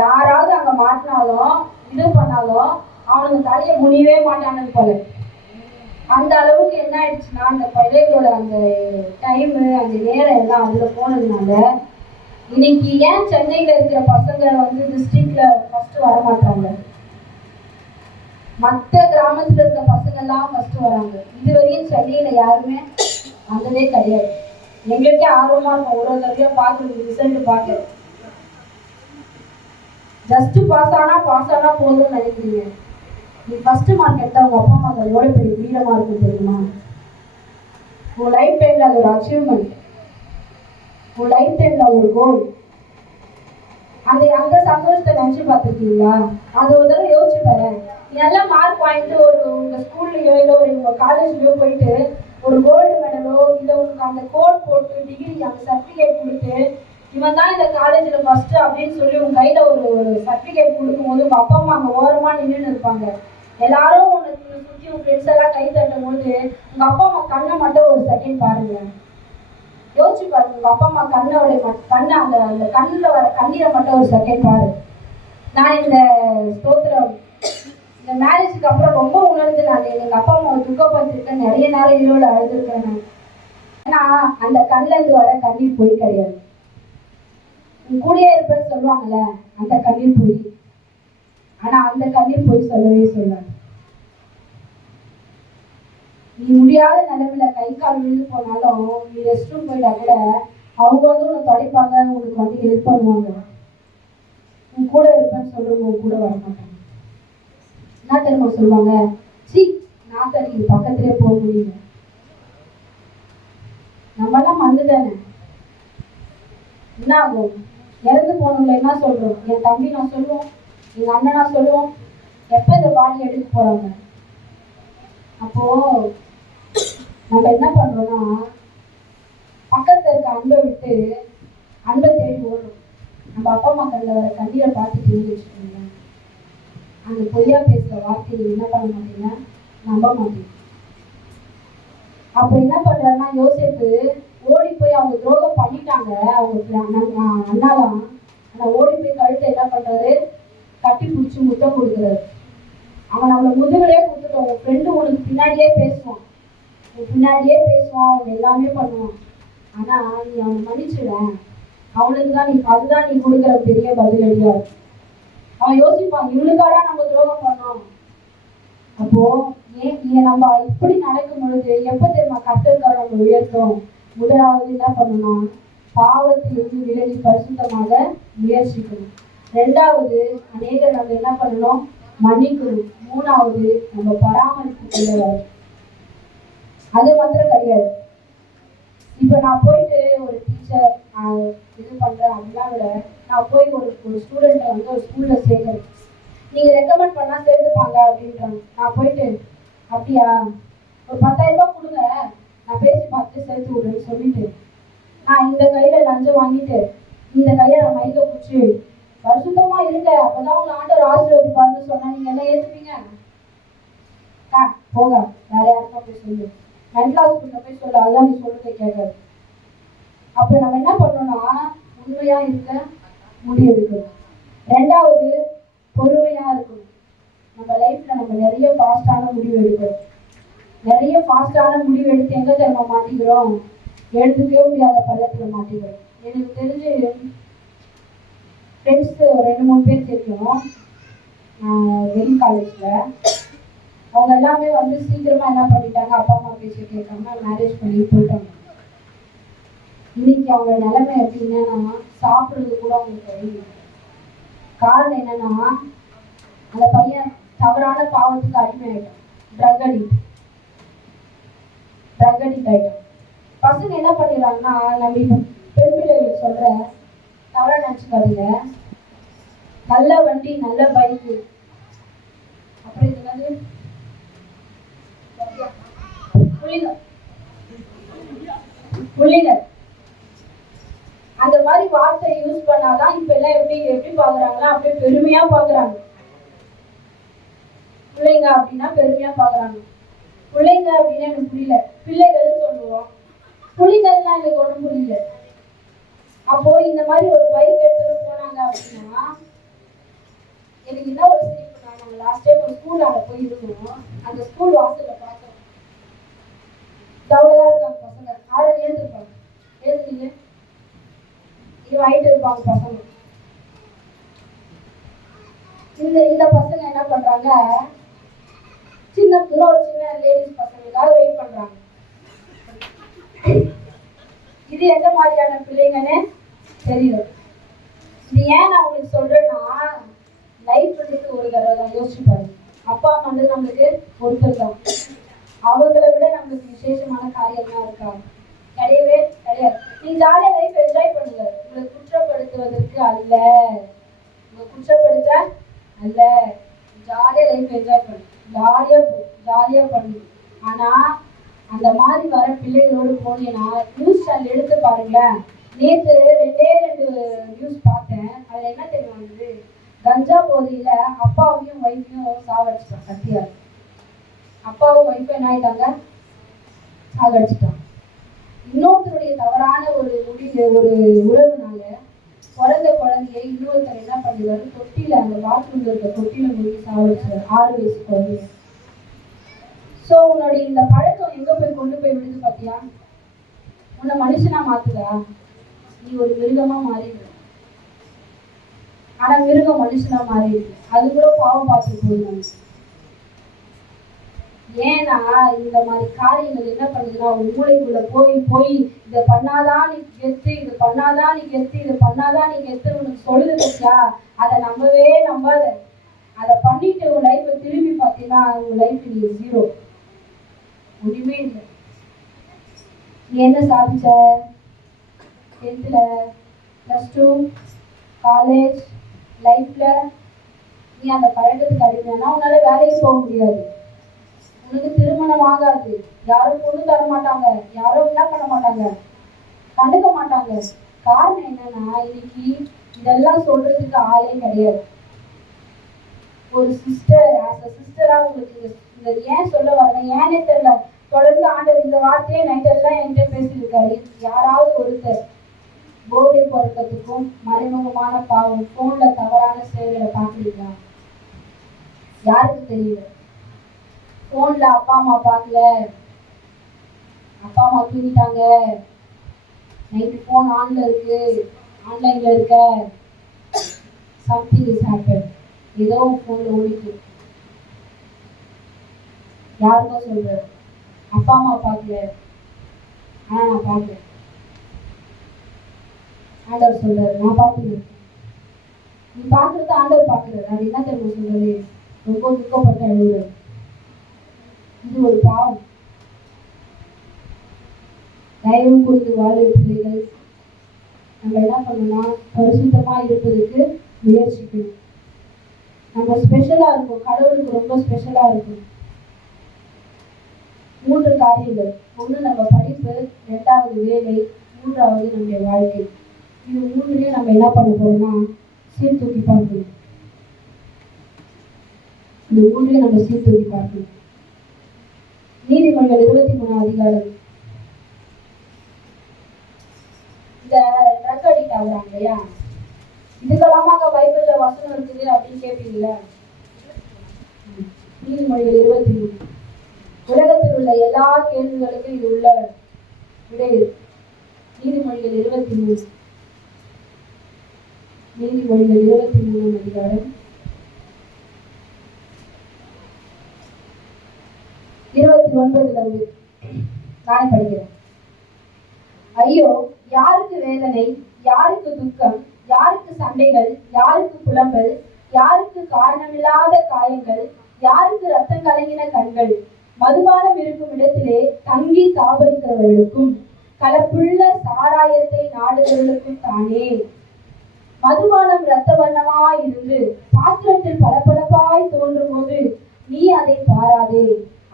யாராவது அங்க மாட்டினாலும் இது பண்ணாலும் அவனுக்கு தலையை முடியவே மாட்டானுங்க போல. அந்த அளவுக்கு என்ன ஆயிடுச்சுன்னா அந்த பிள்ளைகளோட அந்த டைமு அந்த நேரம் எல்லாம் அதுல போனதுனால இன்னைக்கு ஏன் சென்னையில இருக்கிற பசங்க வந்து டிஸ்ட்ரிக்ட்ல ஃபர்ஸ்ட் வர மாட்டாங்க, மற்ற கிராமத்துல இருக்க பசங்க எல்லாம் ஃபர்ஸ்ட் வராங்க. இதுவரையும் சென்னையில யாருமே வந்ததே கிடையாது. எங்களுக்கே ஆர்வமா இருக்கும் ஒரு தடவையா பாக்குறது, ரிசல்ட் பாக்குறது. ஜஸ்ட் பாஸ் ஆனா போதும்னு நினைக்கிறீங்க. நீ ஃபர்ஸ்ட் மார்க் எடுத்தா உங்க அப்பா அம்மா எவ்வளவு பெரிய வீரமா இருக்கும் தெரியுமா? உன் லைஃப் டைம்ல அது ஒரு அச்சீவ்மெண்ட், உன் லைஃப் டைம்ல ஒரு கோல். அந்த சந்தோஷத்தை நினைச்சு பார்த்துருக்கீங்களா? அது ஒரு தடவை யோசிச்சு பாரு. நல்ல மார்க் வாங்கிட்டு உங்க ஸ்கூல்லையோ இல்லை உங்க காலேஜ்லயோ போயிட்டு ஒரு கோல்டு மெடலோ இல்லை உங்களுக்கு அந்த கோட் போட்டு டிகிரி அந்த சர்டிஃபிகேட் கொடுத்து இவன் தான் இந்த காலேஜ்ல ஃபர்ஸ்ட் அப்படின்னு சொல்லி உங்க கையில ஒரு சர்டிஃபிகேட் கொடுக்கும்போது உங்க அப்பா அம்மா அங்க ஓரமா நின்றுன்னு இருப்பாங்க. எல்லாரும் உனக்கு சுற்றி உங்க ஃப்ரெண்ட்ஸ் எல்லாம் கை தட்டும் போது உங்க அப்பா அம்மா கண்ணை மட்டும் ஒரு செகண்ட் பாருங்க, யோசிச்சு பாருங்க. உங்க அப்பா அம்மா கண்ணை அந்த கண்ணில் வர கண்ணீரை மட்டும் ஒரு செகண்ட் பாரு. நான் இந்த ஸ்தோத்திரம் இந்த மேரேஜுக்கு அப்புறம் ரொம்ப உணர்ந்து நான் எங்க அப்பா அம்மாவை துக்கப்படுத்திருக்கேன். நிறைய நேரம் இரவுல அழுதுருக்கேன் நான். ஏன்னா அந்த கண்ணில் இருந்து வர கண்ணீர் போய் கிடையாது. உன் கூடயே இருப்பேன்னு சொல்லுவாங்கல்ல, அந்த கண்ணீர் போய். ஆனா அந்த கண்ணீர் போய் சொல்லவே சொல்லாது. நீ முடியாத நிலைமையில கை கால் விழுந்து போனாலும் நீ ரெஸ்ட் ரூம் போயிட்டா கூட அவங்க வந்து உன்னை தொடைப்பாங்க, உனக்கு வந்து ஹெல்ப் பண்ணுவாங்க. உன் கூட இருப்பேன்னு சொல்றவங்க உன் கூட வர மாட்டாங்க. என்ன தெரியுமா சொல்லுவாங்க? நாத்தடிக்கு பக்கத்திலே போக முடியல. நம்ம எல்லாம் மண்ணு தானே. என்ன ஆகும்? இறந்து போனவங்களை என்ன சொல்றோம்? என் தம்பி நான் சொல்லுவோம், எங்க அண்ணனா சொல்லுவோம். எப்ப இந்த பாடி எடுக்க போறாங்க? அப்போ நம்ம என்ன பண்றோம்னா பக்கத்துல இருக்க அன்பை விட்டு அன்பை தேடி ஓடுறோம். நம்ம அப்பா அம்மா கண்ணில் வர கண்ணீரை பார்த்துட்டு வச்சுக்கோங்க, அந்த பொய்யா பேசுற வார்த்தையை என்ன பண்ண மாட்டீங்க, நம்ப மாட்டீங்க. அப்ப என்ன பண்றாருன்னா யோசேப்பு ஓடி போய் அவங்க துரோகம் பண்ணிட்டாங்க அவங்க அண்ணாலாம். ஆனா ஓடி போய் கழுத்தை என்ன பண்றாரு, கட்டி பிடிச்சி முத்தம் கொடுக்குறாரு. அவன் நம்மளை முதுகலே கொடுத்துட்டோம். உன் ஃப்ரெண்டு உனக்கு பின்னாடியே பேசுவான், அவன் எல்லாமே பண்ணுவான். ஆனா நீ அவனை மன்னிச்சுடுவேன், அவனுக்கு தான் அதுதான் நீ கொடுக்குற பெரிய பதிலடியா இருக்கு. அவன் யோசிப்பான், இவனுக்காடா நம்ம துரோகம் பண்ணோம். அப்போ ஏன் நம்ம இப்படி நடக்கும் பொழுது எப்ப தெரியுமா கர்த்தருக்காக நம்ம உயர்த்தோம்? முதலாவது என்ன பண்ணணும், பாவத்திலிருந்து விலகி பரிசுத்தமாக முயற்சிக்கணும். ரெண்டாவது அநேகர் நம்ம என்ன பண்ணணும், மன்னிக்கணும். மூணாவது நம்ம பராமரிப்பு கொள்ள வரும். அது மாத்திரம் கிடையாது. இப்ப நான் போயிட்டு ஒரு டீச்சர் இது பண்றேன் அப்படின்னா விட நான் போய் ஒரு ஸ்டூடெண்ட்டை வந்து ஒரு ஸ்கூல்ல சேர்க்கிறேன். நீங்க ரெக்கமெண்ட் பண்ணா சேர்த்துப்பாங்க அப்படின்றாங்க. நான் போயிட்டு அப்படியா ஒரு 10,000 ரூபாய் கொடுங்க, நான் பேசி பார்த்து சேர்த்து விடுறேன்னு சொல்லிட்டு நான் இந்த கையில லஞ்சம் வாங்கிட்டு இந்த கையை நான் மைக்க பிடிச்சி பரிசுத்தமா இருக்க அப்பதான் உங்க ஆண்டவர் ஆசீர்வதிப்பாருன்னு சொன்னா நீங்க எல்லாம் ஏத்துப்பீங்க? போங்க வேற யாருக்கும் போய் சொல்லு, மென்டல் ஹாஸ்பிட்டல போய் சொல்லு, அதுதான் நீ சொல்றதை கேட்காது. அப்ப நம்ம என்ன பண்ணோம்னா உண்மையா இருக்க முடிவெடுக்கணும். ரெண்டாவது பொறுமையா இருக்கணும். நம்ம லைஃப்ல நம்ம நிறைய ஃபாஸ்டான முடிவு எடுக்கணும். நிறைய ஃபாஸ்டான முடிவு எடுத்து எங்க தெரியுமா மாட்டிக்கிறோம், எடுத்துக்கவே முடியாத பள்ளத்துல மாட்டிக்கிறோம். எனக்கு தெரிஞ்சு ஃப்ரெண்ட்ஸ் 2-3 பேர் தெரியும் வெளி காலேஜ்ல. அவங்க எல்லாமே வந்து சீக்கிரமா என்ன பண்ணிட்டாங்க, அப்பா அம்மா பேச கேட்காம மேரேஜ் பண்ணி போயிட்டாங்க. இன்னைக்கு அவங்க நிலைமை எப்படின்னா சாப்பிடுறது கூட அவங்களுக்கு தெரியும். காரணம் என்னன்னா அந்த பையன் தவறான பாவத்துக்கு அடிமையாயிட்டான், ட்ரக் அடிக்ட் ஆயிட்டான். பசங்க என்ன பண்ணிடுறாங்கன்னா, நம்ம இப்ப பெண் பிள்ளைகளுக்கு சொல்ற தவறா நினைச்சுக்காதீங்க, நல்ல வண்டி நல்ல பைக்கு அப்புறம் என்னது புள்ளிங்க அந்த மாதிரி வார்த்தை யூஸ் பண்ணாதான் இப்ப எல்லாம் எப்படி பாக்குறாங்கன்னா அப்படியே பெருமையா பாக்குறாங்க. பிள்ளைங்க அப்படின்னா பெருமையா பாக்குறாங்க. பிள்ளைங்க அப்படின்னா எனக்கு புரியல, பிள்ளைகள் சொல்லுவோம். புலிகள்னா எனக்கு ஒன்றும் புரியல. அப்போ இந்த மாதிரி ஒரு பைக் எடுத்துட்டு போனாங்க அப்படின்னா எனக்கு என்ன ஒரு சிரிப்புனா, நாங்கள் லாஸ்ட் டைம் ஒரு ஸ்கூலால போய் இருக்கோம். அந்த ஸ்கூல் வாசல்ல பார்த்தோம், தவளையா இருக்காங்க பசங்க. ஆறு எழுந்திருப்பாங்க, எழுதுனீங்க இது ஆயிட்டு இருப்பாங்க பசங்க. இந்த பசங்க என்ன பண்றாங்க, இன்னொரு சின்ன லேடிஸ் பசங்களுக்காக வெயிட் பண்றாங்க. இது எந்த மாதிரியான பிள்ளைங்கன்னு தெரியும். இது ஏன் நான் உங்களுக்கு சொல்றேன்னா, லைஃப் ஒரு தடவை தான் யோசிச்சு பாருங்க. அப்பா அம்மா நம்மளுக்கு ஒருத்தர் தான். அவங்களை விட நம்மளுக்கு விசேஷமான காரியம் தான் இருக்கா? கிடையவே கிடையாது. நீங்க ஜாலியா லைஃப் என்ஜாய் பண்ணுங்க, உங்களை குற்றப்படுத்துவதற்கு அல்ல, உங்களை குற்றப்படுத்த அல்ல. ஜாலியா லைஃப் என்ஜாய் பண்ணு, ஜாலியா பண்ணு. ஆனா அந்த மாதிரி வர பிள்ளைகளோடு போனீங்கன்னா நியூஸ் சேனல் எடுத்து பாருங்களேன். நேற்று ரெண்டு நியூஸ் பார்த்தேன். அதுல என்ன தெரியுமா, கஞ்சா போதையில அப்பாவையும் ஒய்ஃபையும் சாவடிச்சிட்டான் கத்தியார். அப்பாவும் ஒய்ஃபும் என்ன ஆயிட்டாங்க, சாகடிச்சிட்டான். இன்னொருத்தருடைய தவறான ஒரு உறவுனால பிறந்த குழந்தையை இன்னொருத்தர் என்ன பண்ணுவாரு, தொட்டில, அந்த பாத்ரூம்ல இருக்க தொட்டில மூடி சாவடிச்சாரு, 6 வயசு குழந்தைய. சோ உன்னுடைய இந்த பழக்கம் எங்க போய் கொண்டு போய் விடுது பாத்தியா? உன்னை மனுஷனா மாத்துதா? நீ ஒரு மிருகமா மாறிடு. ஆனா மிருகம் மனுஷனா மாறிடு, அது கூட பாவம் பார்த்து போயிடும். ஏன்னா இந்த மாதிரி காரியங்கள் என்ன பண்ணுதுன்னா, மூளைக்குள்ள போய் இதை பண்ணாதான் நீ கெத்து, இது பண்ணாதான் நீ கெத்து, இது பண்ணாதான் நீ கெத்து உனக்கு சொல்லுது பத்தியா? அதை நம்பவே நம்பாத. அதை பண்ணிட்டு உன் லைஃப்பை திரும்பி பார்த்தீங்கன்னா உன் லைஃப் நீ 0, ஒண்ணுமே இல்லை. நீ என்ன சாதிச்ச? 10th, +2, காலேஜ் லைஃப்ல நீ அந்த பழக்கத்துக்கு அடிமையானா உன்னால வேலைக்கு போக முடியாது, உனக்கு திருமணம் ஆகாது, யாரும் பொண்ணு தர மாட்டாங்க, யாரும் என்ன பண்ண மாட்டாங்க, கண்டுக்க மாட்டாங்க. காரணம் என்னன்னா, இன்னைக்கு இதெல்லாம் சொல்றதுக்கு ஆளே கிடையாது. ஒரு சிஸ்டர், ஆஸ் அ சிஸ்டரா உங்களுக்கு இந்த ஏன் சொல்ல வரேன், ஏனே தெரியல. தொடர்ந்து ஆண்டவர் இந்த வார்த்தையே நைட்டெல்லாம் என்கிட்ட பேசியிருக்காரு. யாராவது ஒருத்தர் போதை பொருட்களுக்கும் மறைமுகமான பாவம், போன்ல தவறான சேவைகளை பார்க்குறீங்களா? யாருக்கு தெரியல. போன்ல அப்பா அம்மா பார்க்கல, அப்பா அம்மா தூங்கிட்டாங்க, நைட்டு போன் ஆன்ல இருக்கு, ஆன்லைன்ல இருக்க, சம்திங் இஸ் ஹேப்பன், ஏதோ போன்ல ஓடிட்டு. யாருக்கும் சொல்ற, அப்பா அம்மா பார்க்கல, ஆனா நான் பார்க்கல. ஆண்டவர் சொல்றாரு, நான் பார்த்துக்கிறேன். நீ பார்க்கறது ஆண்டவர் பார்க்கிறாரு. அது என்ன தெரியும் சொல்றது, ரொம்ப துக்கப்பட்ட அழுகுறாரு. இது ஒரு பாவம். தயவு குறித்து வாழும் பிள்ளைகள் நம்ம என்ன பண்ணணும்னா, பரிசுத்தமா இருப்பதற்கு முயற்சிக்கணும். நம்ம ஸ்பெஷலா இருக்கும், கடவுளுக்கு ரொம்ப ஸ்பெஷலா இருக்கும். 3 காரியங்கள். 1 நம்ம படிப்பு, 2வது வேலை, 3வது நம்முடைய வாழ்க்கை. இது 3லயும் நம்ம என்ன பண்ண போறோம்னா சீர்தூக்கி பார்க்கணும். இந்த 3லயும் நம்ம சீர்தூக்கி பார்க்கணும். நீதிமொழிகள் 23 அதிகாரம். இந்த ட்ரக் அடிக்ட் ஆகுறாங்க இல்லையா, இதுக்கெல்லாமாக்கா பைபிள்ல வசனம் இருக்குது அப்படின்னு கேட்பீங்களா? நீதிமொழிகள் 23. உலகத்தில் உள்ள எல்லா கேள்விகளுக்கும் இது உள்ள விடை இருக்கு. நீதிமொழிகள் 23. நீதிமொழிகள் 23 அதிகாரம் 29 நான் படிக்கிறேன். ஐயோ, யாருக்கு வேதனை, யாருக்கு துக்கம், யாருக்கு சண்டைகள், யாருக்கு புலம்பல், யாருக்கு காரணமில்லாத காயங்கள், யாருக்கு ரத்தம் கலங்கின கண்கள், மதுபானம் இருக்கும் இடத்திலே தங்கி தாபரிக்கிறவர்களுக்கும் கலப்புள்ள சாராயத்தை நாடுகிறவர்களுக்கும் தானே. மதுபானம் இரத்த வண்ணமாய் இருந்து பாத்திரத்தில் பளபளப்பாய் தோன்றும் போது நீ அதை பாராதே,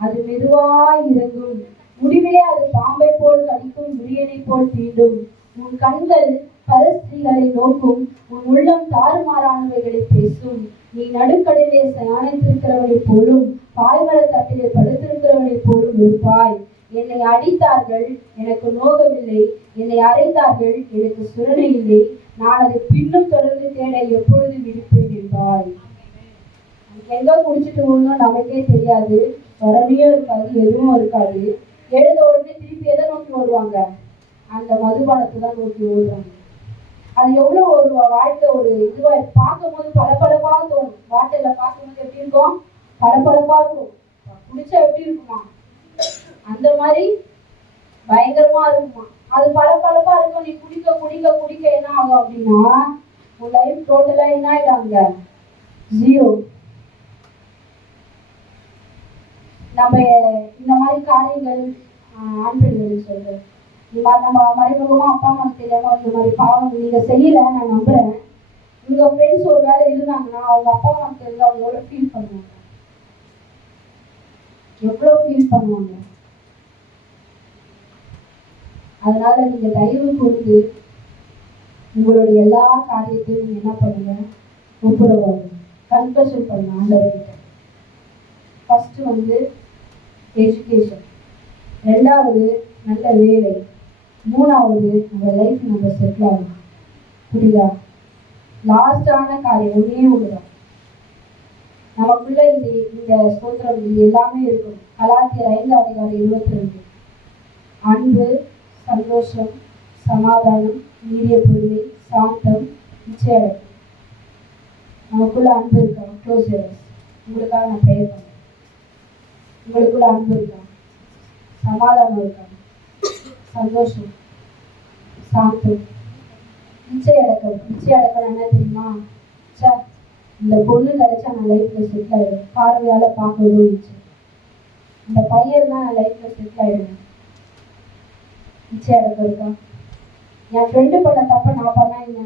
அது மெதுவாய் இறங்கும், முடிவிலே அது பாம்பை போல் கடிக்கும், விரியனை போல் தீண்டும். உன் கண்கள் பரஸ்திரிகளை நோக்கும், உன் உள்ளம் தாறுமாறானவைகளை பேசும். நீ நடுக்கடலிலே சயானித்திருக்கிறவனைப் போலும் பாய்மர தட்டிலே படுத்திருக்கிறவனைப் போலும் இருப்பாய். என்னை அடித்தார்கள், எனக்கு நோகவில்லை. என்னை அறைந்தார்கள், எனக்கு சுரணை இல்லை. நான் அதை பின்னும் தொடர்ந்து தேட எப்பொழுது விடுப்பேன் என்பாய். எங்க குடிச்சிட்டு விடணும் நமக்கே தெரியாது. உடனேயும் இருக்காது, எதுவும் இருக்காது. எழுத உடனே திருப்பி எதை நோக்கி ஓடுவாங்க? அந்த மதுபானத்தை தான் நோக்கி ஓடுவாங்க. அது எவ்வளவு ஒரு வாழ்க்கை ஒரு இதுவா பார்க்கும்போது பளபளப்பா தோணும். வாட்டையில பார்க்கும்போது எப்படி இருக்கும்? பளபளப்பா இருக்கும். குடிச்சா எப்படி இருக்குமா? அந்த மாதிரி பயங்கரமா இருக்குமா? அது பளபளப்பா இருக்கும். நீ குடிக்க குடிக்க குடிக்க என்ன ஆகும் அப்படின்னா உன் லைஃப் டோட்டலா என்ன ஆயிடாங்க? ஜீரோ. நம்ம இந்த மாதிரி காரியங்கள் ஆண்கள் சொல்றேன். நம்ம மறைமுகமா அப்பா அம்மாவுக்கு தெரியாம இந்த மாதிரி பாவம் நீங்க செய்யல, நான் நம்புறேன். உங்க ஃப்ரெண்ட்ஸ் ஒரு வேலை இருந்தாங்கன்னா அவங்க அப்பா அம்மாவுக்கு தெரிஞ்சு அவங்க எவ்வளவு ஃபீல் பண்ணுவாங்க, எவ்வளவு ஃபீல் பண்ணுவாங்க. அதனால நீங்க தயவு கூர்ந்து உங்களுடைய எல்லா காரியத்தையும் நீங்க என்ன பண்ணுங்க? ஒப்புரவாங்க, கன்ஃபெஷன் பண்ணுங்க ஆண்டவர்கிட்ட. ஃபர்ஸ்ட் எஜுகேஷன், ரெண்டாவது நல்ல வேலை, மூணாவது நம்ம லைஃப் நம்ம செட்டில் ஆகணும். புரியுதா? லாஸ்டான காரியம் ஒன்னே ஒண்ணுதான். நமக்குள்ள இந்த ஸ்தோத்திரம் இது எல்லாமே இருக்கும். கலாத்தியர் 5:22 அன்பு, சந்தோஷம், சமாதானம், நீடிய பொறுமை, சாந்தம், நிச்சயம். நமக்குள்ள அன்பு இருக்கா? க்ளோஸ் உங்களுக்காக நான் ப்ரேயர் பண்ணேன். உங்களுக்குள்ள அன்பு இருக்கா? சமாதானம் இருக்கா? சந்தோஷம், சாந்தம், நிச்சயம். நிச்சயம் என்ன தெரியுமா? இந்த பொண்ணு கிடைச்சா நான் லைஃப்ல செட்டில் ஆயிடுவேன். பார்வையால பார்க்கவே இருந்துச்சு. இந்த பையன் தான் நான் லைஃப்ல செட்டில் ஆயிடுவேன். நிச்சயம் இருக்கா? என் ஃப்ரெண்டு பண்ண தப்ப நான் பண்ணா என்ன?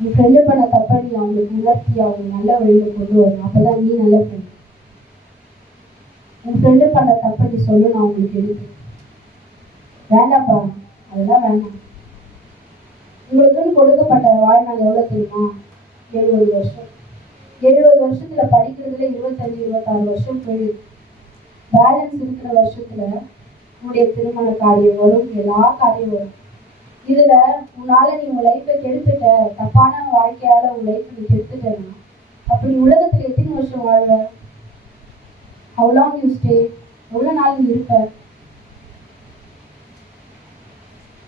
என் ஃப்ரெண்டு பண்ண தப்ப நீ அவங்களுக்கு உணர்த்தி அவங்க நல்ல வழியில கொண்டு வரணும். அப்பதான் நீ நல்ல ஃப்ரெண்டு. உன் ஃப்ரெண்டு பண்ண தப்ப நீ சொல்லணும் அவங்களுக்கு. எதுக்கு? வேண்டாம்ப்பா, அதெல்லாம் வேண்டாம். உங்களுக்குன்னு கொடுக்கப்பட்ட வாழ்நாள் எவ்வளவு தெரியுமா? 70 வருஷம். 70 வருஷத்துல படிக்கிறதுல 25-26 வருஷம் போயிடுது. பேலன்ஸ் இருக்கிற வருஷத்துல உன்னுடைய திருமண காரியம் வரும், எல்லா காரியம் வரும். இதுல உன்னால நீ உன் லைஃபை கெடுத்துட்ட, தப்பான வாழ்க்கையால உன் லைஃப் நீ கெடுத்துட்டேன்னா அப்ப நீ உலகத்துல எத்தனை வருஷம் வாழ்வ? How long you stay? எவ்வளவு நாள் நீ இருப்ப?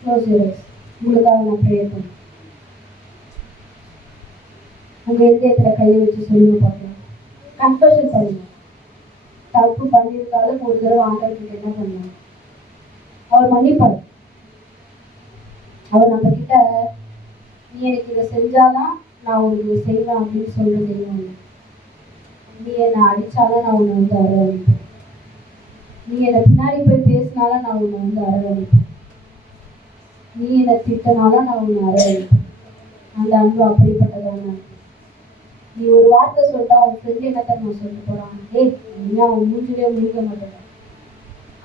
Close your eyes. உங்களுக்காக நான் ப்ரேயர் பண்ணேன். உங்க இதயத்துல கையை வச்சு சொல்லுங்க பார்க்கலாம். கன்ஃபெஷன் பண்ணுங்க. தப்பு பண்ணியிருந்தாலும் ஒரு தடவை ஆண்டவர்கிட்ட என்ன பண்ணுவாங்க? அவர் மன்னிப்பார். அவர் நம்ம கிட்ட நீ எனக்கு இதை செஞ்சாதான் நான் உனக்கு இதை செய்வேன் அப்படின்னு சொல்றது தெய்வம். நீ என்னை அடிச்சாலும் நான் உன்னை அரவணைப்பேன். நீ என்னை பின்னாடி போய் பேசினாலும் நான் உன்னை அரவணைப்பேன். நீ என்னை திட்டனாலும் நான் உன்னை அரவணைப்பேன். அந்த அன்பு அப்படிப்பட்டதான. நீ ஒரு வார்த்தை சொல்லிட்டா அவன் ஃப்ரெண்டு என்ன தான் நான் சொல்லிட்டு போறான், ஏய் நீ அவன் மூஞ்சிலே முடிக்க மாட்டேன்.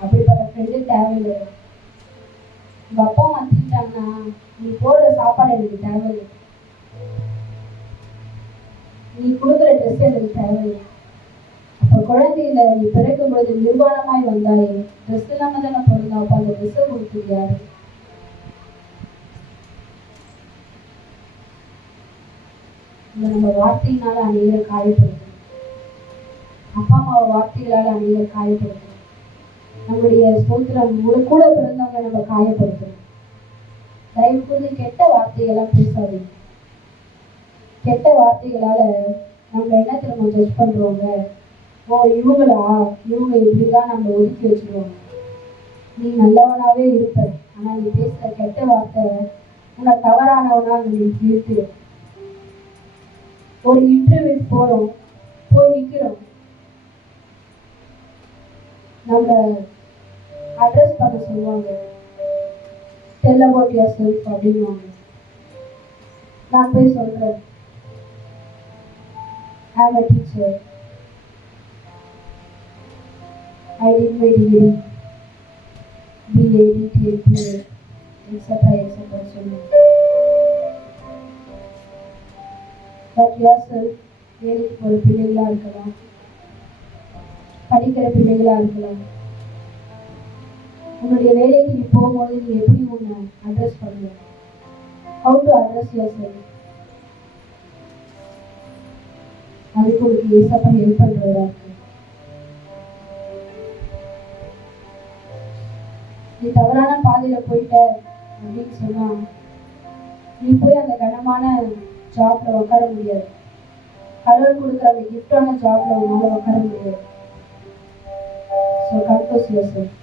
அப்படிப்பட்ட ஃப்ரெண்டு தேவையில்லை. உங்க அப்பா அம்மா திட்டாங்கன்னா நீ போடுற சாப்பாடு எனக்கு தேவையில்லை. நீ கொடுக்குற ட்ரெஸ் எனக்கு தேவையில்லை. அப்ப குழந்தையில நீ பிறக்கும் பொழுது நிர்வாணமாய் வந்தாயே, ட்ரெஸ் இல்லாம தானே பிறந்தா, அப்ப அந்த ட்ரெஸ்ஸை கொடுத்தது யாரு? நம்ம வார்த்தையினால அநேகரை காயப்படுது. அப்பா அம்மாவை வார்த்தைகளால அநேகரை காயப்படுது. நம்முடைய ஸ்தோத்திரம் கூட பிறந்தவங்க நம்ம காயப்படுத்துறோம். தயவு கூர்ந்து கெட்ட வார்த்தைகள்லாம் பேசாதீங்க. கெட்ட வார்த்தைகளால நம்ம என்ன திரும்ப ஜட்ஜ் பண்றோங்க? ஓ இவங்களா, இவங்க இப்படிதான் நம்ம ஒதுக்கி வச்சிருவாங்க. நீ நல்லவனாவே இருப்ப, ஆனா நீ பேசுற கெட்ட வார்த்தை உன்னை தவறானவனா நீ நிறுத்திடும். ஒரு இன்டர்வியூ போறோம், போய் நிக்கிறோம், நம்ம அட்ரஸ் பண்ண சொல்லுவாங்க, டெல் அபவுட் யுவர் செல்ஃப் அப்படின்வாங்க. நான் போய் சொல்றேன், ஐ அம் a teacher, I did my degree, BA, DTA, PA, etcetera சொல்லு. பட் yourself வேலைக்கு போகிற பிள்ளைகளா இருக்கலாம், படிக்கிற பிள்ளைகளா இருக்கலாம். உன்னுடைய வேலைக்கு நீ போகும்போது நீ எப்படி உன்னை அட்ரஸ் பண்ணுவ? How to address yourself? அதுக்கு உங்களுக்கு ஏசப்பா ஹெல்ப் பண்றதா இருக்கு. நீ தவறான பாதையில போயிட்ட அப்படின்னு சொன்னா நீ போய் அந்த கனமான ஜாப்ல உட்கார முடியாது. கடவுள் கொடுக்குற அந்த கிஃப்டான ஜாப்ல உன்னால உட்கார முடியாது. So confuse yourself.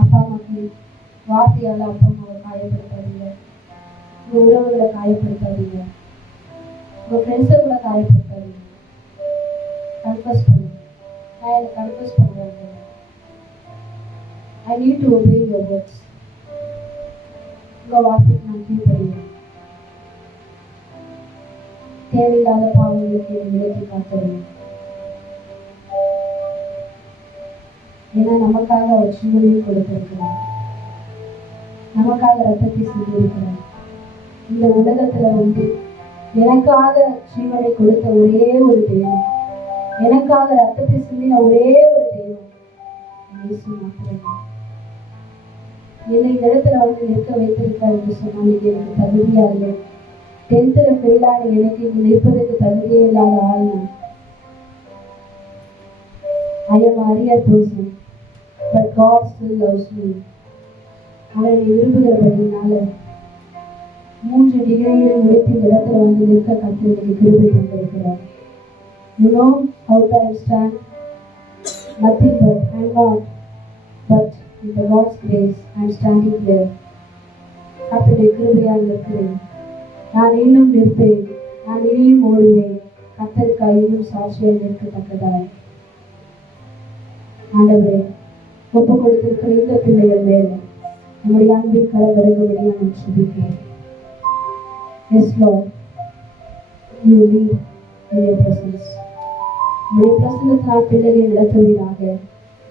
அப்பா அம்மாக்கு வார்த்தையால அப்பா அம்மாவை காயப்படுத்தாதீங்க, உங்க உறவுகளை காயப்படுத்தாதீங்க, உங்க ஃப்ரெண்ட்ஸை கூட காயப்படுத்தாதீங்க. கன்ஃபர்ஸ் பண்ணுங்க. நான் எனக்கு கன்ஃபர்ஸ் பண்ணுவேன். I need to obey your words. உங்க வார்த்தைக்கு நான் கீழ்ப்படிவேன். தேவையில்லாத பாவங்களுக்கு என்னை விலக்கி காத்துருவேன். ஏன்னா நமக்காக அவர் ஜீவனையும் கொடுத்திருக்கிறார், நமக்காக ரத்தத்தை சிந்தியிருக்கிறார். இந்த உலகத்துல எனக்காக ஜீவனை கொடுத்த ஒரே ஒரு தெய்வம், எனக்காக ரத்தத்தை சிந்தின ஒரே ஒரு தெய்வம் இயேசு மாத்திரமே. என்னை இந்த இடத்துல நிற்க வைத்திருக்கார் என்று சொன்னால் இது எனக்கு தகுதியா இல்லை. 10th ஃபெயிலான எனக்கு இங்கு நிற்பதற்கு தகுதியே இல்லாத ஆள் நான். I am a real person, but God still loves me. அவரை விரும்புகிறபடினால 3 டிகிரிகளை முடித்து இந்த இடத்துல நிற்க கர்த்தர் எனக்கு கிருபை தந்திருக்கிறார். You know how I stand? Nothing but I am not, but with the God's grace I am standing here. கர்த்தருடைய கிருபையால் இருக்கிறேன். நான் இன்னும் நிற்பேன், நான் இனியும் ஓடுவேன், கர்த்தருக்காய் இன்னும் சாட்சியாய் நிற்கத்தக்கதாய். ஆண்டவரே, ஒப்பு கொடுத்திருக்கிற இந்த பிள்ளைகள் மேல நம்முடைய அன்பின் கரவரும்படியாக நான் ஜெபிக்கிறேன். Yes Lord, you lead in your presence. உங்களுடைய பிரசன்னத்தினால் பிள்ளைகளை நடத்துவீராக.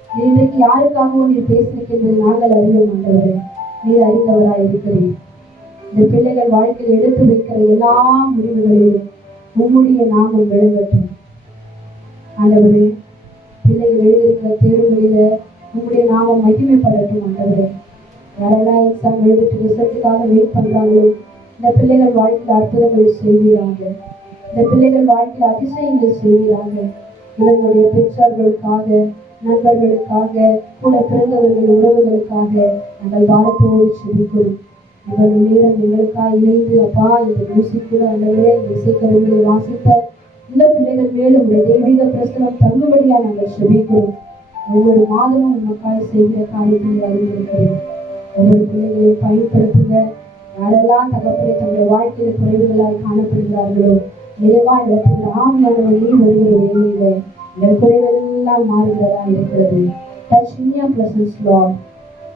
இன்றைக்கு யாருக்காகவும் நீர் பேசியிருக்கின்றது நாங்கள் அறிவோம் ஆண்டவரே, நீர் அறிந்தவராய் இருக்கிறேன். இந்த பிள்ளைகள் வாழ்க்கையில் எடுத்து வைக்கிற எல்லா முடிவுகளிலும் உம்முடைய நாமம் விளங்கட்டும் ஆண்டவரே. பிள்ளைகள் எழுதியிருக்கிற தேர்வுகளில உம்முடைய நாமம் மகிமைப்படட்டும் ஆண்டவரே. யாரெல்லாம் எக்ஸாம் எழுதிட்டு ரிசல்ட்டுக்காக வெயிட் பண்றாங்களோ இந்த பிள்ளைகள் வாழ்க்கையில் அற்புதங்களை செய்வீராங்க. இந்த பிள்ளைகள் வாழ்க்கையில் அதிசயங்கள் செய்வீராங்க. இவர்களுடைய பெற்றோர்களுக்காக, நண்பர்களுக்காக, கூட பிறந்தவர்கள் உறவுகளுக்காக நாங்கள் பாரத்தோடு செபிக்கிறோம். இவர்கள் நேரம் எங்களுக்காக இணைந்து அப்பா இந்த மியூசிக் கூட ஆண்டவரே இந்த இசைக்கருவிகளை வாசித்த இந்த பிள்ளைகள் மேலும் உடைய தெய்வீக பிரசனம் தங்குபடியாக நாங்கள் செபிக்கிறோம். ஒவ்வொரு மாதமும் உங்களுக்காக செய்கிற காரியத்தை அறிந்திருக்கிறேன். ஒவ்வொரு பிள்ளைகளையும் பயன்படுத்துங்க. யாரெல்லாம் தகப்பனை தங்களுடைய வாழ்க்கையில குறைவுகளால் காணப்படுகிறார்களோ நிறைவா இடத்துல ஆவியானவர் நீ வருகிற வேலையில இந்த குறைவெல்லாம் மாறுகிறதா இருக்கிறது. Touch in your presence, Lord.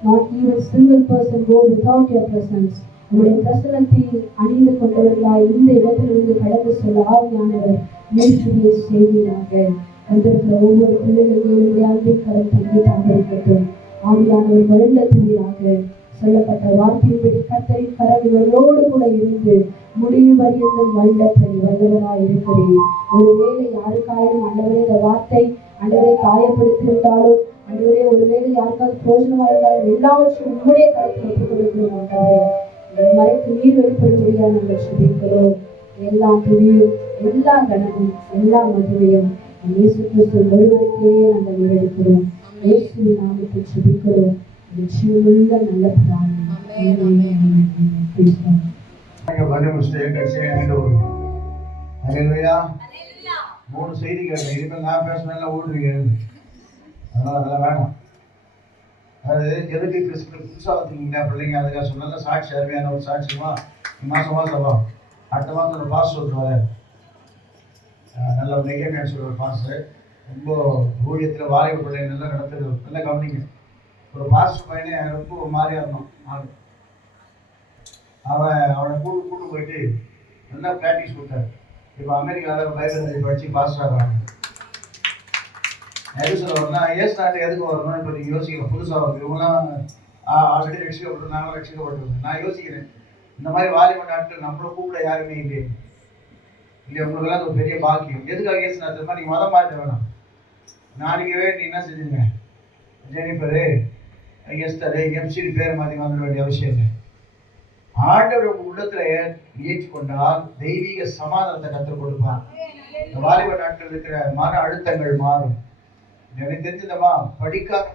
Not even single person go without your presence. உங்களுடைய பிரசனத்தை அணிந்து கொண்டவர்களாய் இந்த இடத்திலிருந்து கடந்து சொல்ல ஆவியானவர் நீர்த்துடைய செய்தியாக வந்திருக்கிற ஒவ்வொரு பிள்ளைகளுடைய அன்பின் கரம் தங்கி தாண்டிருக்கட்டும். ஆவியானவர் வழிநடத்துவீராக. சொல்லப்பட்ட வார்த்தையின்படி கர்த்தரின் கரம் இவர்களோடு கூட இருந்து முடிவு பரியந்தம் வழிநடத்தி வல்லவராய் இருக்கிறேன். ஒருவேளை யாருக்காயும் ஆண்டவரே இந்த வார்த்தை ஆண்டவரை காயப்படுத்தியிருந்தாலும், ஆண்டவரே ஒருவேளை யாருக்காவது பிரோஜனமா இருந்தாலும் எல்லாவற்றையும் உங்களுடைய கருத்தில் ஒப்புக் கொடுக்கிறோம். ஆண்டவரே மறைத்து நீர் வெளிப்படும்படியாக நாங்கள் செபிக்கிறோம். எல்லா துணியும், எல்லா கனமும், எல்லா மகிமையும் இயேசு கிறிஸ்து ஒருவருக்கே நாங்கள் எடுக்கிறோம். இயேசுவின் நாமத்தில் செபிக்கிறோம். நிச்சயமுள்ள நல்ல பிதாவே. மூணு செய்தி கேட்க இனிமேல் நான் பேசினா ஓடுவீங்க. அதனால அதெல்லாம் வேணாம். அது எதுக்கு புதுசாக வச்சுருக்கீங்க பிள்ளைங்க, அதுக்காக சொன்னால சாட்சி அருமையான ஒரு சாட்சியமா மாசமா சொல்லுவோம். அடுத்த மாதம் ஒரு பாஸ் சொல்லுவாரு, நல்ல ஒரு நெகேன்னு சொல்லுற ஒரு பாஸ். ரொம்ப ஊழியத்தில் வாலிப பிள்ளைங்க நல்லா நடத்துறது நல்லா கவனிங்க. ஒரு பாஸ்டர் பையனே ரொம்ப ஒரு மாதிரியா இருந்தான். அவனை கூட்டு போயிட்டு நல்லா ப்ராக்டிஸ் கொடுத்தாரு. இப்போ அமெரிக்காவில் பைபிள் படித்து பாஸ்டர் ஆகிறாங்க. எது சொல்ல வரணும்னா ஏசு நாட்டுக்கு எதுக்கு வரணும் இப்போ நீங்கள் யோசிக்கலாம். புதுசாக வருது இவங்களாம் ஆல்ரெடி ரட்சிக்கப்பட்டு நாங்களும் ரட்சிக்கப்பட்டிருக்கோம். நான் யோசிக்கிறேன், இந்த மாதிரி வாலிப நாட்கள் நம்மளும் கூப்பிட யாருமே இல்லையே. இல்லையா? உங்களுக்கெல்லாம் ஒரு பெரிய பாக்கியம். எதுக்காக ஏசுனா தெரியுமா? நீங்கள் மதம் மாற்ற வேணாம். நாளைக்கவே நீ என்ன செஞ்சுங்க, ஜெனிஃபரு, எஸ்தரு, எம்சிடி பேரை மாற்றி வந்துட வேண்டிய அவசியம் இல்லை. ஆண்டவர் உங்க உள்ளத்துல ஏற்றுக்கொண்டால் தெய்வீக சமாதானத்தை கற்றுக் கொடுப்பார். இந்த வாலிப நாட்கள் இருக்கிற மன அழுத்தங்கள் மாறும். எனக்கு தெரிஞ்சதமா படிக்காத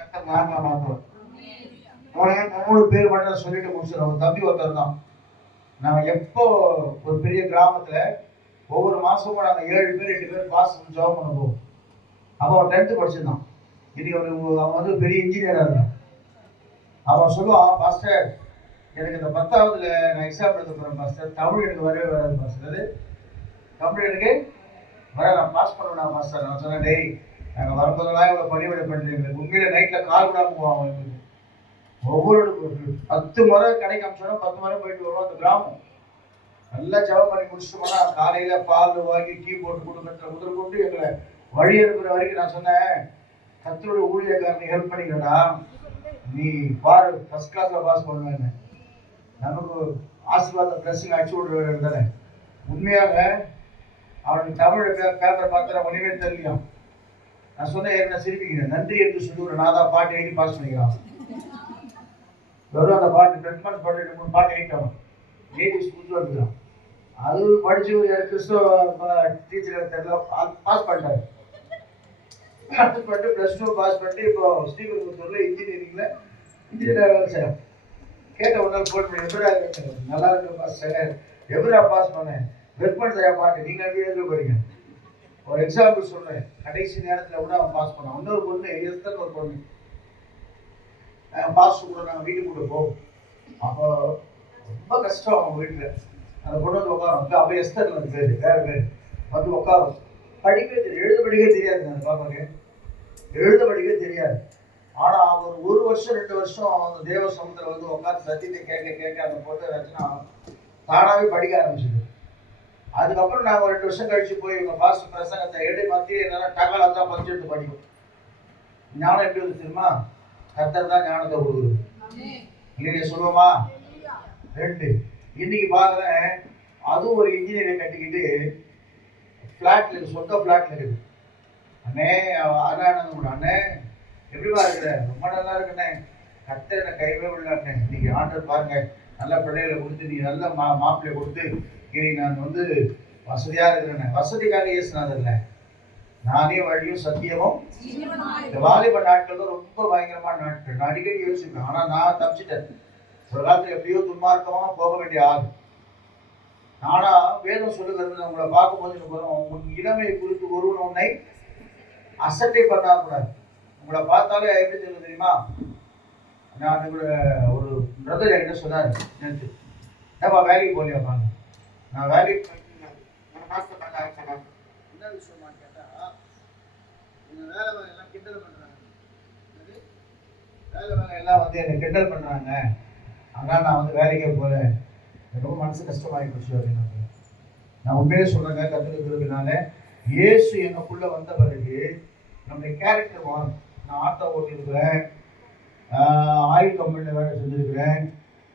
கத்த மாற்றோம். 3 பேர் மட்டும் சொல்லிட்டு முடிச்சிடும். தம்பி ஒருத்தர் தான். நாங்கள் எப்போ ஒரு பெரிய கிராமத்துல ஒவ்வொரு மாசமும் நாங்கள் 7 பேர் 8 பேர் பாஸ் ஜாப் பண்ண போவோம். அப்போ அவன் 10th படிச்சிருந்தான். இன்னைக்கு அவன் வந்து பெரிய இன்ஜினியராக இருந்தான். அவன் சொல்லுவான், பாஸ்டர் எனக்கு இந்த 10ஆவதுல நான் எக்ஸாம் எழுத போகிறேன் பாஸ்டர், தமிழ் எனக்கு வரவே வராது பாஸ்டர். அது தமிழ் எனக்கு வர, நான் பாஸ் பண்ணுவேன் பாஸ்டர். நான் சொன்னேன், டேய் நாங்கள் வரும்போதெல்லாம் இவ்வளோ பணிவிடை பண்ணுறீங்க, உண்மையில நைட்டில் கால் கூட போவான். எங்களுக்கு ஒவ்வொரு 10 முறை கடைக்கு அமிச்சோன்னா 10 முறை போயிட்டு வருவோம். அந்த கிராமம் நல்லா ஜபம் பண்ணி முடிச்சுட்டு போனால் காலையில் பால் வாங்கி டீ போட்டு கொடுக்குற முதல் கொண்டு எங்களை வழி அனுப்புகிற வரைக்கும் நான் சொன்னேன், கர்த்தருடைய ஊழியக்காரனை ஹெல்ப் பண்ணிக்கிறடா, நீ பாரு ஃபர்ஸ்ட் கிளாஸில் பாஸ் பண்ணுவேன்னு. நமக்கு ஆசீர்வாத பிளஸிங் அடிச்சு விடுறதானே. உண்மையாக அவனுக்கு தமிழ் பேப்பரை பார்க்குற ஒன்றுமே தெரியலையும். நான் சொன்னேன், என்ன சிரிப்பிக்கிறேன், நன்றி என்று சொல்லுவேன். நான் தான் பாட்டு எழுதி பாஸ் பண்ணிக்கிறான். வெறும் அந்த பாட்டு 10 months பாட்டு 2-3 பாட்டு எழுதிட்டான். எழுதி ஸ்கூல் வந்துக்கிறான். அது படிச்சு கிறிஸ்துவ டீச்சர் தெரியல, பாஸ் பண்ணிட்டாரு. பாஸ் பண்ணிட்டு +2 பாஸ் பண்ணிட்டு இப்போ ஸ்ரீபெரும்புத்தூர்ல இன்ஜினியரிங்ல வேலை செய்யறேன். கேட்ட ஒரு நாள் போட்டு எப்படா நல்லா இருக்கு பாஸ்டர், எப்படா பாஸ் பண்ணேன், வெப்பன் செய்ய பாட்டு நீங்க எழுத போறீங்க. ஒரு எக்ஸாம்பிள் சொல்றேன், கடைசி நேரத்தில் கூட அவன் பாஸ் பண்ணான். இன்னொரு பொண்ணு எஸ்தர், ஒரு பொண்ணு பாஸ் கூட நாங்கள் வீட்டுக்கு கூட போவோம். அப்போ ரொம்ப கஷ்டம் அவங்க வீட்டில். அந்த பொண்ணு வந்து உட்காரும். அப்போ எஸ்தர் அந்த பேர் வேற பேர் வந்து உட்காரும். படிக்கவே தெரியும், எழுத படிக்கவே தெரியாது. அந்த பாப்பாக்கு எழுத படிக்கவே தெரியாது. ஆனா அவர் 1 வருஷம் 2 வருஷம் அந்த தேவ சமுத்திரம் வந்து உட்காந்து சத்தியத்தை கேட்க அந்த பொண்ணு ரச்சனா தானாவே படிக்க ஆரம்பிச்சிது. அதுக்கப்புறம் நாங்கள் 2 வருஷம் கழிச்சு போய் இவங்க பாஸ்ட் பிரசங்கத்தை எழுதி மாற்றி என்னன்னா டகால தான் பரிச்சு எடுத்து படிக்கும். ஞானம் எப்படி வந்து தெரியுமா? கர்த்தர் தான் ஞானத்தை கொடுக்குது. இல்லையா சொல்லுவோமா? 2 இன்னைக்கு பாக்குறேன், அதுவும் ஒரு இன்ஜினியரை கட்டிக்கிட்டு ஃபிளாட்ல இருக்கு, சொந்த ஃபிளாட்ல இருக்குது. அண்ணே ஆனந்தம், அண்ணே எப்படிமா இருக்கிற? ரொம்ப நல்லா இருக்குண்ணே, கர்த்தர் என்ன கைவே விடலாண்ணே. இன்னைக்கு ஆண்டர் பாருங்க, நல்ல பிள்ளைகளை கொடுத்து நீ நல்ல மாப்பிள்ளையை கொடுத்து இன்னைக்கு நான் வந்து வசதியா இருக்கிறேன். வசதிக்காக ஏசுனாதில்ல, நானே வழியும் சத்தியமும். இந்த வாலிப நாட்கள் தான் ரொம்ப பயங்கரமான நாட்கள். நான் அடிக்கடி யோசிப்பேன். ஆனா நான் தப்பிச்சிட்டேன். ஒரு காலத்துல எப்படியோ துன்மார்க்கமா போக வேண்டிய ஆள். ஆனா வேதம் சொல்லுகிறது, உங்களை பார்க்கும்போது உன் இளமையை குறித்து ஒருவன் உன்னை அசட்டை பண்ணக்கூடாது. உங்களை பார்த்தாலே எப்படி சொல்ல தெரியுமா? நான் உங்களோட ஒரு பிரதர் என்கிட்ட சொன்னார் நேற்று, ஏப்பா வேலைக்கு போலியா பாருங்க. நான் வேலைக்கு என்ன விஷயமான்னு கேட்டா, இந்த வேலை எல்லாம் கிண்டல் பண்றாங்க, வேலை எல்லாம் வந்து என்னை கிண்டல் பண்றாங்க, அதனால நான் வந்து வேலைக்கே போறேன், ரொம்ப மனசு கஷ்டமாகி போச்சு அப்படின்னு. நான் உண்மையிலே சொல்றேங்க, கர்த்தருக்கு கிருபையினால இயேசு எனக்குள்ள வந்த பிறகு நம்முடைய கேரக்டர் மாறும். நான் ஆட்டோ ஓட்டியிருக்கிறேன், ஆயில் கம்பெனியில் வேலை செஞ்சுருக்கிறேன்,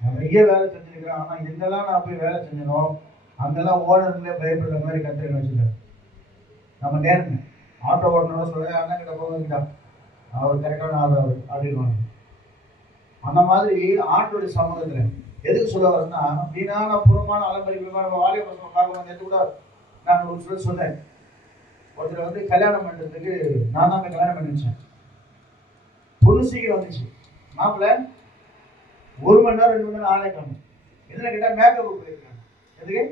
நிறைய வேலை செஞ்சுருக்கிறேன். ஆனால் எங்கெல்லாம் நான் போய் வேலை செஞ்சனோ அங்கெல்லாம் ஓனர்லேயே பயப்படுற மாதிரி கற்றுக்க வச்சுருக்கேன். நம்ம நேருங்க ஆட்டோ ஓட்டனோட சொல்கிறேன், அண்ணன் கிட்ட போகிட்டா அவர் கரெக்டான ஆள் அப்படின்வாங்க. அந்த மாதிரி ஆட்டோடைய சமூகத்தில் எதுக்கு சொல்ல வரேன்னா, வீணான புறமான அலம்பரிப்பு நம்ம வாலிப பசங்க பார்க்கணும். நேற்று கூட நான் ஒரு சொல்ல சொன்னேன், ஒருத்தர் வந்து கல்யாணம் பண்ணுறதுக்கு நான் தான் கல்யாணம் பண்ணி வச்சேன். பொண்ணு சீக்கிரம் வந்துச்சு, மாப்பிள்ள 1 மணி நேரம் 2 மணி நேரம் ஆளே காணும். எதில் கேட்டால் மேக்கப் போயிருக்காங்க. எதுக்கு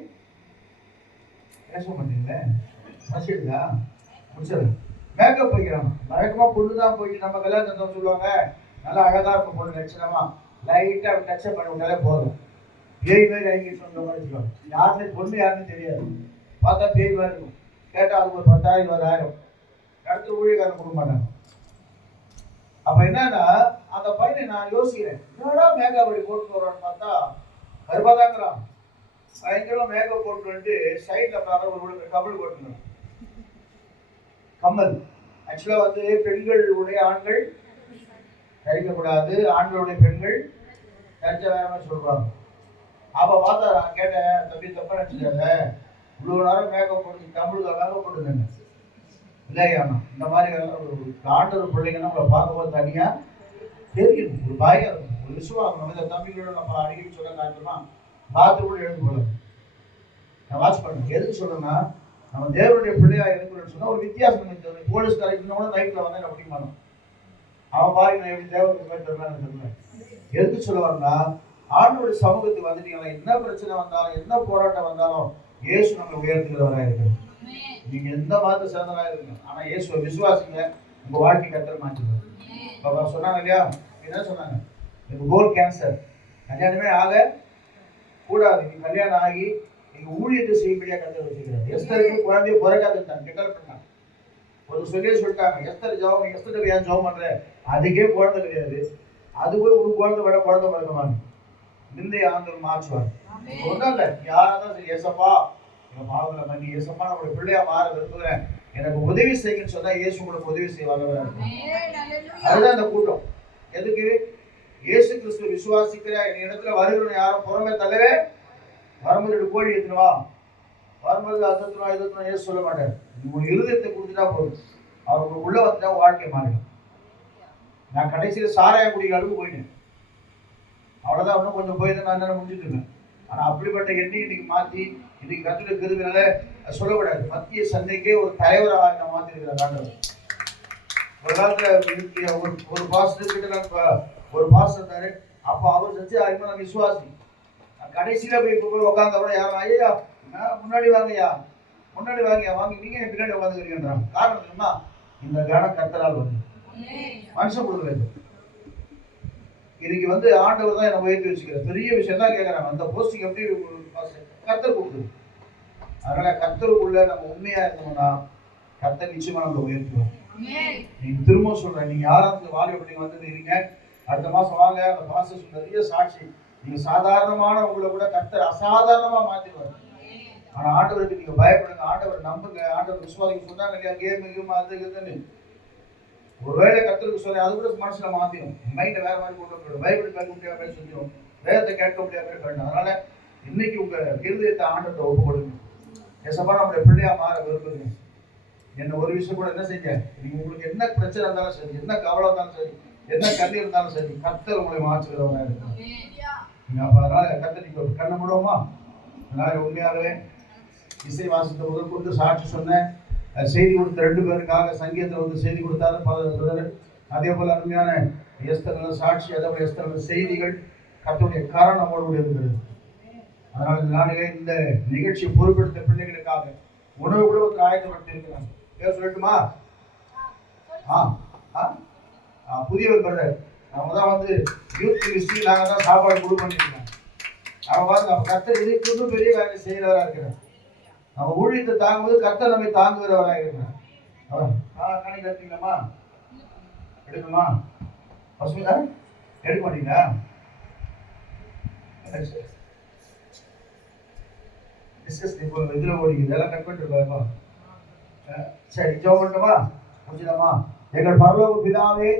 பேச மாட்டீங்களே, மசிடுதா முடிச்சிடுங்க, மேக்கப் போய்க்கிறாங்க. வழக்கமாக பொண்ணு தான் போயிட்டு நம்ம கல்யாணத்தை சொல்லுவாங்க, நல்லா அழகாக இருக்கும் பொண்ணு, லட்சணமா லைட்டாக டச்சப் பண்ணி விட்டாலே போதும், பேய் மாதிரி இறங்கிட்டு வந்த மாதிரி சொல்லுவாங்க. யாருன்னு பொண்ணு யாருன்னு தெரியாது, பார்த்தா பேய் மாதிரி இருக்கும். கேட்டால் அதுக்கு ஒரு 10,000 20,000 அடுத்த ஊழியக்காரன் கொடுக்க மாட்டாங்க. அப்போ என்னன்னா அந்த பையனை நான் யோசிக்கிறேன், என்னடா மேக்கப் அப்படி போட்டு வரான்னு பார்த்தா கருப்பாதாங்கிறான். பயங்கரமாக மேக்கப் போட்டு வந்துட்டு சைடில் பார்த்தா ஒரு கமல் போட்டுருந்தான். கமல் ஆக்சுவலாக வந்து பெண்கள் உடைய ஆண்கள் தரிக்கக்கூடாது, ஆண்களுடைய பெண்கள் தரிச்ச வேற மாதிரி சொல்றாங்க. அப்ப பார்த்தா நான் கேட்டேன், தம்பி தப்பா நினைச்சுக்காத, இவ்வளவு நேரம் மேக்கப் போட்டு தமிழுக்கு மேக்கப் போட்டுங்க இல்லையா? இந்த மாதிரி ஆண்டவர் பிள்ளைங்கன்னா உங்களை பார்க்கும்போது தனியா தெரியும், ஒரு பயம் இருக்கும், ஒரு விசுவாசம். இந்த தம்பிகளோட நம்ம அடிக்கடி சொல்ல காரணமா பாத்ரூம் எழுந்து போல நான் வாட்ச் பண்ணேன். எதுக்கு சொல்றேன்னா, நம்ம தேவனுடைய பிள்ளையா இருக்கிறோம்னு சொன்னா ஒரு வித்தியாசம். போலீஸ்கார இன்னொரு நைட்ல வந்து என்ன பிடிக்க மாட்டோம், அவன் பாருங்க நான் எப்படி தேவனுக்கு போய் தருவேன் தெரியல. எதுக்கு சொல்ல வரனா, ஆண்டோட சமூகத்துக்கு வந்துட்டீங்களா, என்ன பிரச்சனை வந்தாலும் என்ன போராட்டம் வந்தாலும் இயேசு நம்மளை உயர்த்துகிறவராக இருக்கிறார். நீங்க எந்த மாதிரி சேர்ந்தவரா இருக்குங்க, ஆனா இயேசுவை விசுவாசிங்க, உங்க வாழ்க்கை கத்தர் மாற்றிடுவார். பாபா சொன்னாங்க இல்லையா, என்ன சொன்னாங்க, எனக்கு கோல் கேன்சர், கல்யாணமே ஆக கூடாது, நீங்க கல்யாணம் ஆகி நீங்க ஊழியத்தை செய்யும்படியா கத்தர் வச்சுக்கிறார். எஸ்தருக்கு குழந்தைய பிறக்காதுட்டாங்க, கிண்டல் பண்ணாங்க. ஒரு சொல்லிட்டாங்க, எஸ்தர் ஜெபம், எஸ்தர் ஏன் ஜெபம் பண்ற, அதுக்கே குழந்தை கிடையாது, அது போய் ஒரு குழந்தை விட குழந்தை பிறக்கமாங்க, நிந்தை ஆண்டவர் மாற்றுவார். ஒன்றும் இல்லை, யாராதான் சரி, ஏசப்பா எங்க பாவங்களை மன்னி, ஏசப்பா நம்மளுடைய பிள்ளையா மாற விரும்புகிறேன், எனக்கு உதவி செய்யுன்னு சொன்னா இயேசு உங்களுக்கு உதவி செய்வாங்க. அதுதான் இந்த கூட்டம். எதுக்கு? இயேசு கிறிஸ்துவ விசுவாசிக்கிற என் இடத்துல வருகிறவன் யாரும் புறமே தள்ளவே, வரும்போது கோழி எடுத்துருவா, வரும்போது அதத்துவா எதிர்த்துவா இயேசு சொல்ல மாட்டார். உங்க இருதயத்தை கொடுத்துட்டா போதும், அவர் உங்களுக்கு உள்ள வந்துட்டா வாழ்க்கை மாறிடும். நான் கடைசியில் சாராயம் குடிக்கிற அளவுக்கு போயிட்டேன், அவ்வளவுதான். இன்னும் கொஞ்சம் போய் நான் என்ன முடிஞ்சுட்டு இருக்கேன். ஆனா அப்படிப்பட்ட எண்ணெய் இன்னைக்கு மாத்தி இன்னைக்கு கத்துட்டு இருக்கிறதுனால சொல்லக்கூடாது. மத்திய சந்தைக்கே ஒரு தலைவராக நான் மாத்திருக்கிறேன் ஆண்டவர். ஒரு காலத்துல ஒரு பாஸ்டர் கிட்ட ஒரு பாஸ்டர் இருந்தாரு, அப்ப அவர் சச்சு அறிமுக விசுவாசி. கடைசியில போய் உட்கார்ந்த கூட யாரும் ஐயா முன்னாடி வாங்கய்யா, முன்னாடி வாங்கய்யா, வாங்கி நீங்க என் பின்னாடி உட்காந்துக்கிறீங்கன்றாங்க. காரணம் என்னன்னா, இந்த கன கர்த்தரால் வந்து மனுஷன் கொடுக்குறது. இன்னைக்கு வந்து ஆண்டவர் தான் என்ன உயர்த்தி வச்சுக்கிறார். பெரிய விஷயம் தான் கேட்கறாங்க, அந்த போஸ்டிங் எப்படி கர்த்தர் கொடுக்குது. அதனால கர்த்தருக்குள்ள நம்ம உண்மையா இருந்தோம்னா கர்த்தர் நிச்சயமா நம்ம உயர்த்துவோம். நீங்க திரும்ப சொல்றேன், நீங்க யாராவது வாலிப பிள்ளைங்க வந்து இருக்கீங்க, அடுத்த மாசம் வாங்க, அந்த பாஸ்டர் நிறைய சாட்சி, நீங்க சாதாரணமான உங்களை கூட கர்த்தர் அசாதாரணமா மாத்திடுவார். ஆனா ஆண்டவருக்கு நீங்க பயப்படுங்க, ஆண்டவர் நம்புங்க, ஆண்டவர் விசுவாசிக்க சொன்னாங்க இல்லையா, கேம் அது இதுன்னு. ஒருவேளை கர்த்தருக்கு சொல்லி அது கூட மனசுல மாத்திடும், மைண்டை வேற மாதிரி கொண்டு போயிடும், பைபிள் கேட்க முடியாம செஞ்சிடும், வேதத்தை கேட்க முடியாம வேண்டும். அதனால இன்னைக்கு உங்க இருதயத்தை ஆண்டவர்கிட்ட ஒப்பு கொடுங்க. ஏசப்பா நம்முடைய பிள்ளையா மாற விரும்புங்க. என்ன ஒரு விஷயம் கூட என்ன செய்ய, நீங்க உங்களுக்கு என்ன பிரச்சனை இருந்தாலும் சரி, என்ன கவலை இருந்தாலும் சரி, என்ன கண்ணீர் இருந்தாலும் சரி, கர்த்தர் உங்களை மாற்றுகிறவங்க இருக்கு. அதனால கர்த்தர் நீங்க கண்ண முடியுமா? அதனால உண்மையாகவே இசை வாசித்த முதல் கொண்டு சாட்சி சொன்னேன், செய்தி கொடுத்த 2 பேருக்காக சங்கீதத்தில் வந்து செய்தி கொடுத்தாரு. அதே போல அருமையான எஸ்தர் சாட்சி, அதே போல எஸ்தர் செய்திகள் கர்த்தருடைய கரம் நம்மோடு இருக்கிறது. அதனால நானே இந்த நிகழ்ச்சியை பொறுப்பெடுத்த பிள்ளைகளுக்காக உணவு கூட ஒரு ஆயத்தப்பட்டு இருக்கிறாங்க. பேர் சொல்லட்டுமா? புதியவர் பிரதர், அவங்க தான் வந்து யூத் மினிஸ்ட்ரி, நாங்கள் தான் சாப்பாடு கொடு பண்ணிருக்கோம். அவங்க பாருங்க, நம்ம கர்த்தர் இதுக்கு இன்னும் பெரிய காரியம் செய்கிறவராக இருக்கிறார். நம்ம ஊழியத்தை தாங்கும்போது கர்த்தர் நம்மை தாங்குகிறவராக இருக்கிறார். கணக்கு எடுத்தீங்களாமா? எடுக்கணுமா? பசுமையா எடுக்க மாட்டீங்களா? இதுல ஓடிக்குது, எல்லாம் கட் பண்ணிட்டு. சரி, ஜெபம் பண்ணட்டுமா? முடிச்சிடலாமா? எங்கள் பரலோக பிதாவே,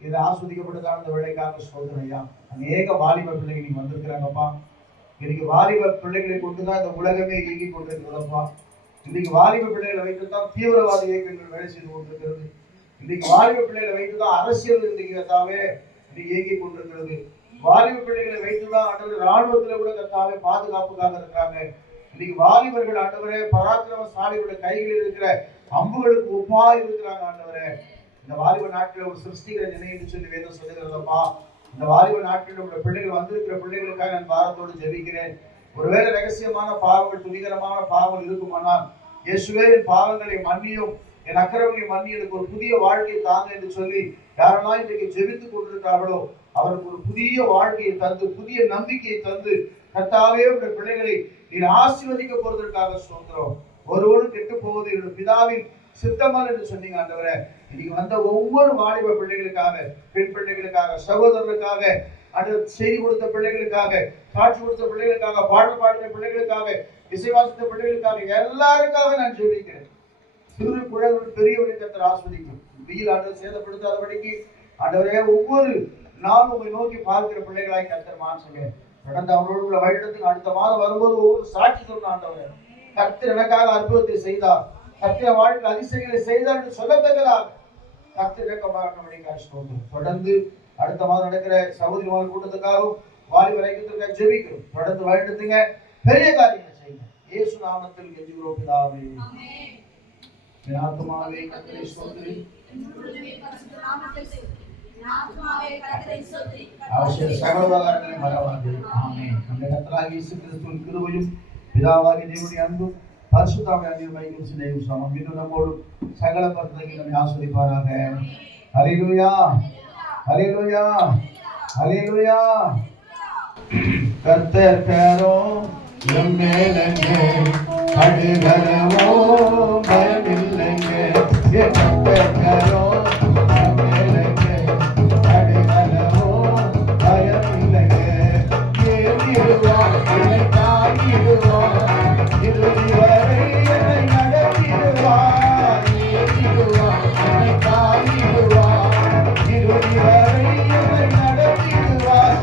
இதை ஆஸ்வதிக்கப்பட்டதான இந்த வேலைக்காக ஸ்தோத்திரம் ஐயா. அநேக வாலிப பிள்ளைகள் நீங்க வந்திருக்கிறாங்கப்பா. இன்னைக்கு வாலிப பிள்ளைகளை கொண்டுதான் இந்த உலகமே இயங்கி கொண்டிருக்கிறதப்பா. இன்னைக்கு வாலிப பிள்ளைகளை வைத்துதான் தீவிரவாத இயக்கங்கள் வேலை செய்து கொண்டிருக்கிறது. இன்னைக்கு வாலிப பிள்ளைகளை வைத்துதான் அரசியல் இன்னைக்கு இயங்கி கொண்டிருக்கிறது. வாலிப பிள்ளைகளை வைத்துதான் ஆண்டவர் ராணுவத்துல கூட கத்தாவே பாதுகாப்புக்காக இருக்காங்க. இன்னைக்கு வாலிபர்கள் ஆண்டவரே பராக்கிரமசாலிகளுடைய கைகளில் இருக்கிற அம்புகளுக்கு ஒப்பா இருக்கிறாங்க ஆண்டவரே. இந்த வாலிப நாட்களில் ஒரு சிருஷ்டிகிற நினைவு சொல்லி வேதம் சொல்லுகிறதப்பா. இந்த வாலிப நாட்களில் உள்ள பிள்ளைகள் வந்திருக்கிற பிள்ளைகளுக்காக நான் பாரத்தோடு ஜெபிக்கிறேன். ஒருவேளை ரகசியமான பாவங்கள், துணிகரமான பாவங்கள் இருக்குமானால் இயேசுவே என் பாவங்களை மன்னியும், என் அக்கிரமங்களை மன்னி, எனக்கு ஒரு புதிய வாழ்க்கையை தாங்க என்று சொல்லி யாரெல்லாம் இன்றைக்கு ஜெபித்துக் கொண்டிருக்கிறார்களோ அவருக்கு ஒரு புதிய வாழ்க்கையை தந்து, புதிய நம்பிக்கையை தந்து, கர்த்தாவே உடைய பிள்ளைகளை நீர் ஆசீர்வதிக்க போறதற்காக சொல்கிறோம். ஒருவரும் கெட்டு போவது என்னுடைய பிதாவின் சித்தமல் என்று சொன்னீங்க ஆண்டவரே. இன்னைக்கு வந்த ஒவ்வொரு வாலிப பிள்ளைகளுக்காக, பெண் பிள்ளைகளுக்காக, சகோதரர்களுக்காக, அந்த செய்தி கொடுத்த பிள்ளைகளுக்காக, காட்சி கொடுத்த பிள்ளைகளுக்காக, பாடல் பாடின பிள்ளைகளுக்காக, இசைவாசித்த பிள்ளைகளுக்காக, எல்லாருக்காக நான் ஜெபிக்கிறேன். சிறு குழந்தைகள் பெரியவரை கர்த்தர் ஆஸ்வதிக்கும். வெயில் ஆண்டு சேதப்படுத்தாதபடிக்கு ஆண்டவரே, ஒவ்வொரு நாளும் உங்களை நோக்கி பார்க்கிற பிள்ளைகளாய் கர்த்தர் மாற்றுங்க. தொடர்ந்து அவரோடு உள்ள வழிநடத்துங்க. அடுத்த மாதம் வரும்போது ஒவ்வொரு சாட்சி சொல்லணும். ஆண்டவரே, கர்த்தர் எனக்காக அற்புதத்தை செய்தார், கர்த்தர் வாழ்க்கை அதிசயங்களை செய்தார் என்று சொல்லத்தக்கதாக கர்த்தர் இறக்கமாக ஸ்தோத்திரம். தொடர்ந்து அடுத்த மாதம் நடக்கிற சகோதரி மகள் கூட்டத்துக்காகவும் வாலிபர் ஐக்கியத்திற்காக ஜெபிக்கிறோம். தொடர்ந்து வழிநடத்துங்க, பெரிய காரியங்களை செய்யுங்க. இயேசு நாமத்தில் கெஞ்சுகிறோம் பிதாவே. என் ஆத்துமாவே கர்த்தரை ஸ்தோத்திரி, அவசிய சகல உபகாரங்களை மறவாதே. ஆமென். நம்முடைய கர்த்தராகிய இயேசு கிறிஸ்துவின் கிருபையும் பிதாவாகிய தேவனுடைய அன்பும் பரிசுத்தாவியானவருடைய மைக்கும் சிந்தையும் சமம் மீண்டும் நம்மோடு சகல பரிசுத்தங்களை நம்மை ஆசீர்வதிப்பாராக. ஹல்லேலூயா, ஹல்லேலூயா, ஹல்லேலூயா. கர்த்தர் கரம் எம்மேலங்க, அழுகலமோ பயமில்லைங்க. கர்த்தர் கரம் எம்மேலங்க, அழுகலமோ பயமில்லைங்க. ஏறிடுவார், என்னை தாங்கிடுவார், இறுதி வரை என்னை நடத்திடுவார். ஏறிடுவார், என்னை தாங்கிடுவார், இறுதி வரை என்னை நடத்திடுவார்.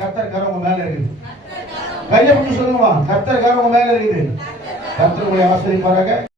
கர்த்தர் கரம் கையை பிடிச்சு சொல்லுமா, கர்த்தர் கரம் உங்க மேல இருக்குது. கர்த்தர் உங்களை ஆசீர்வதிப்பாராக.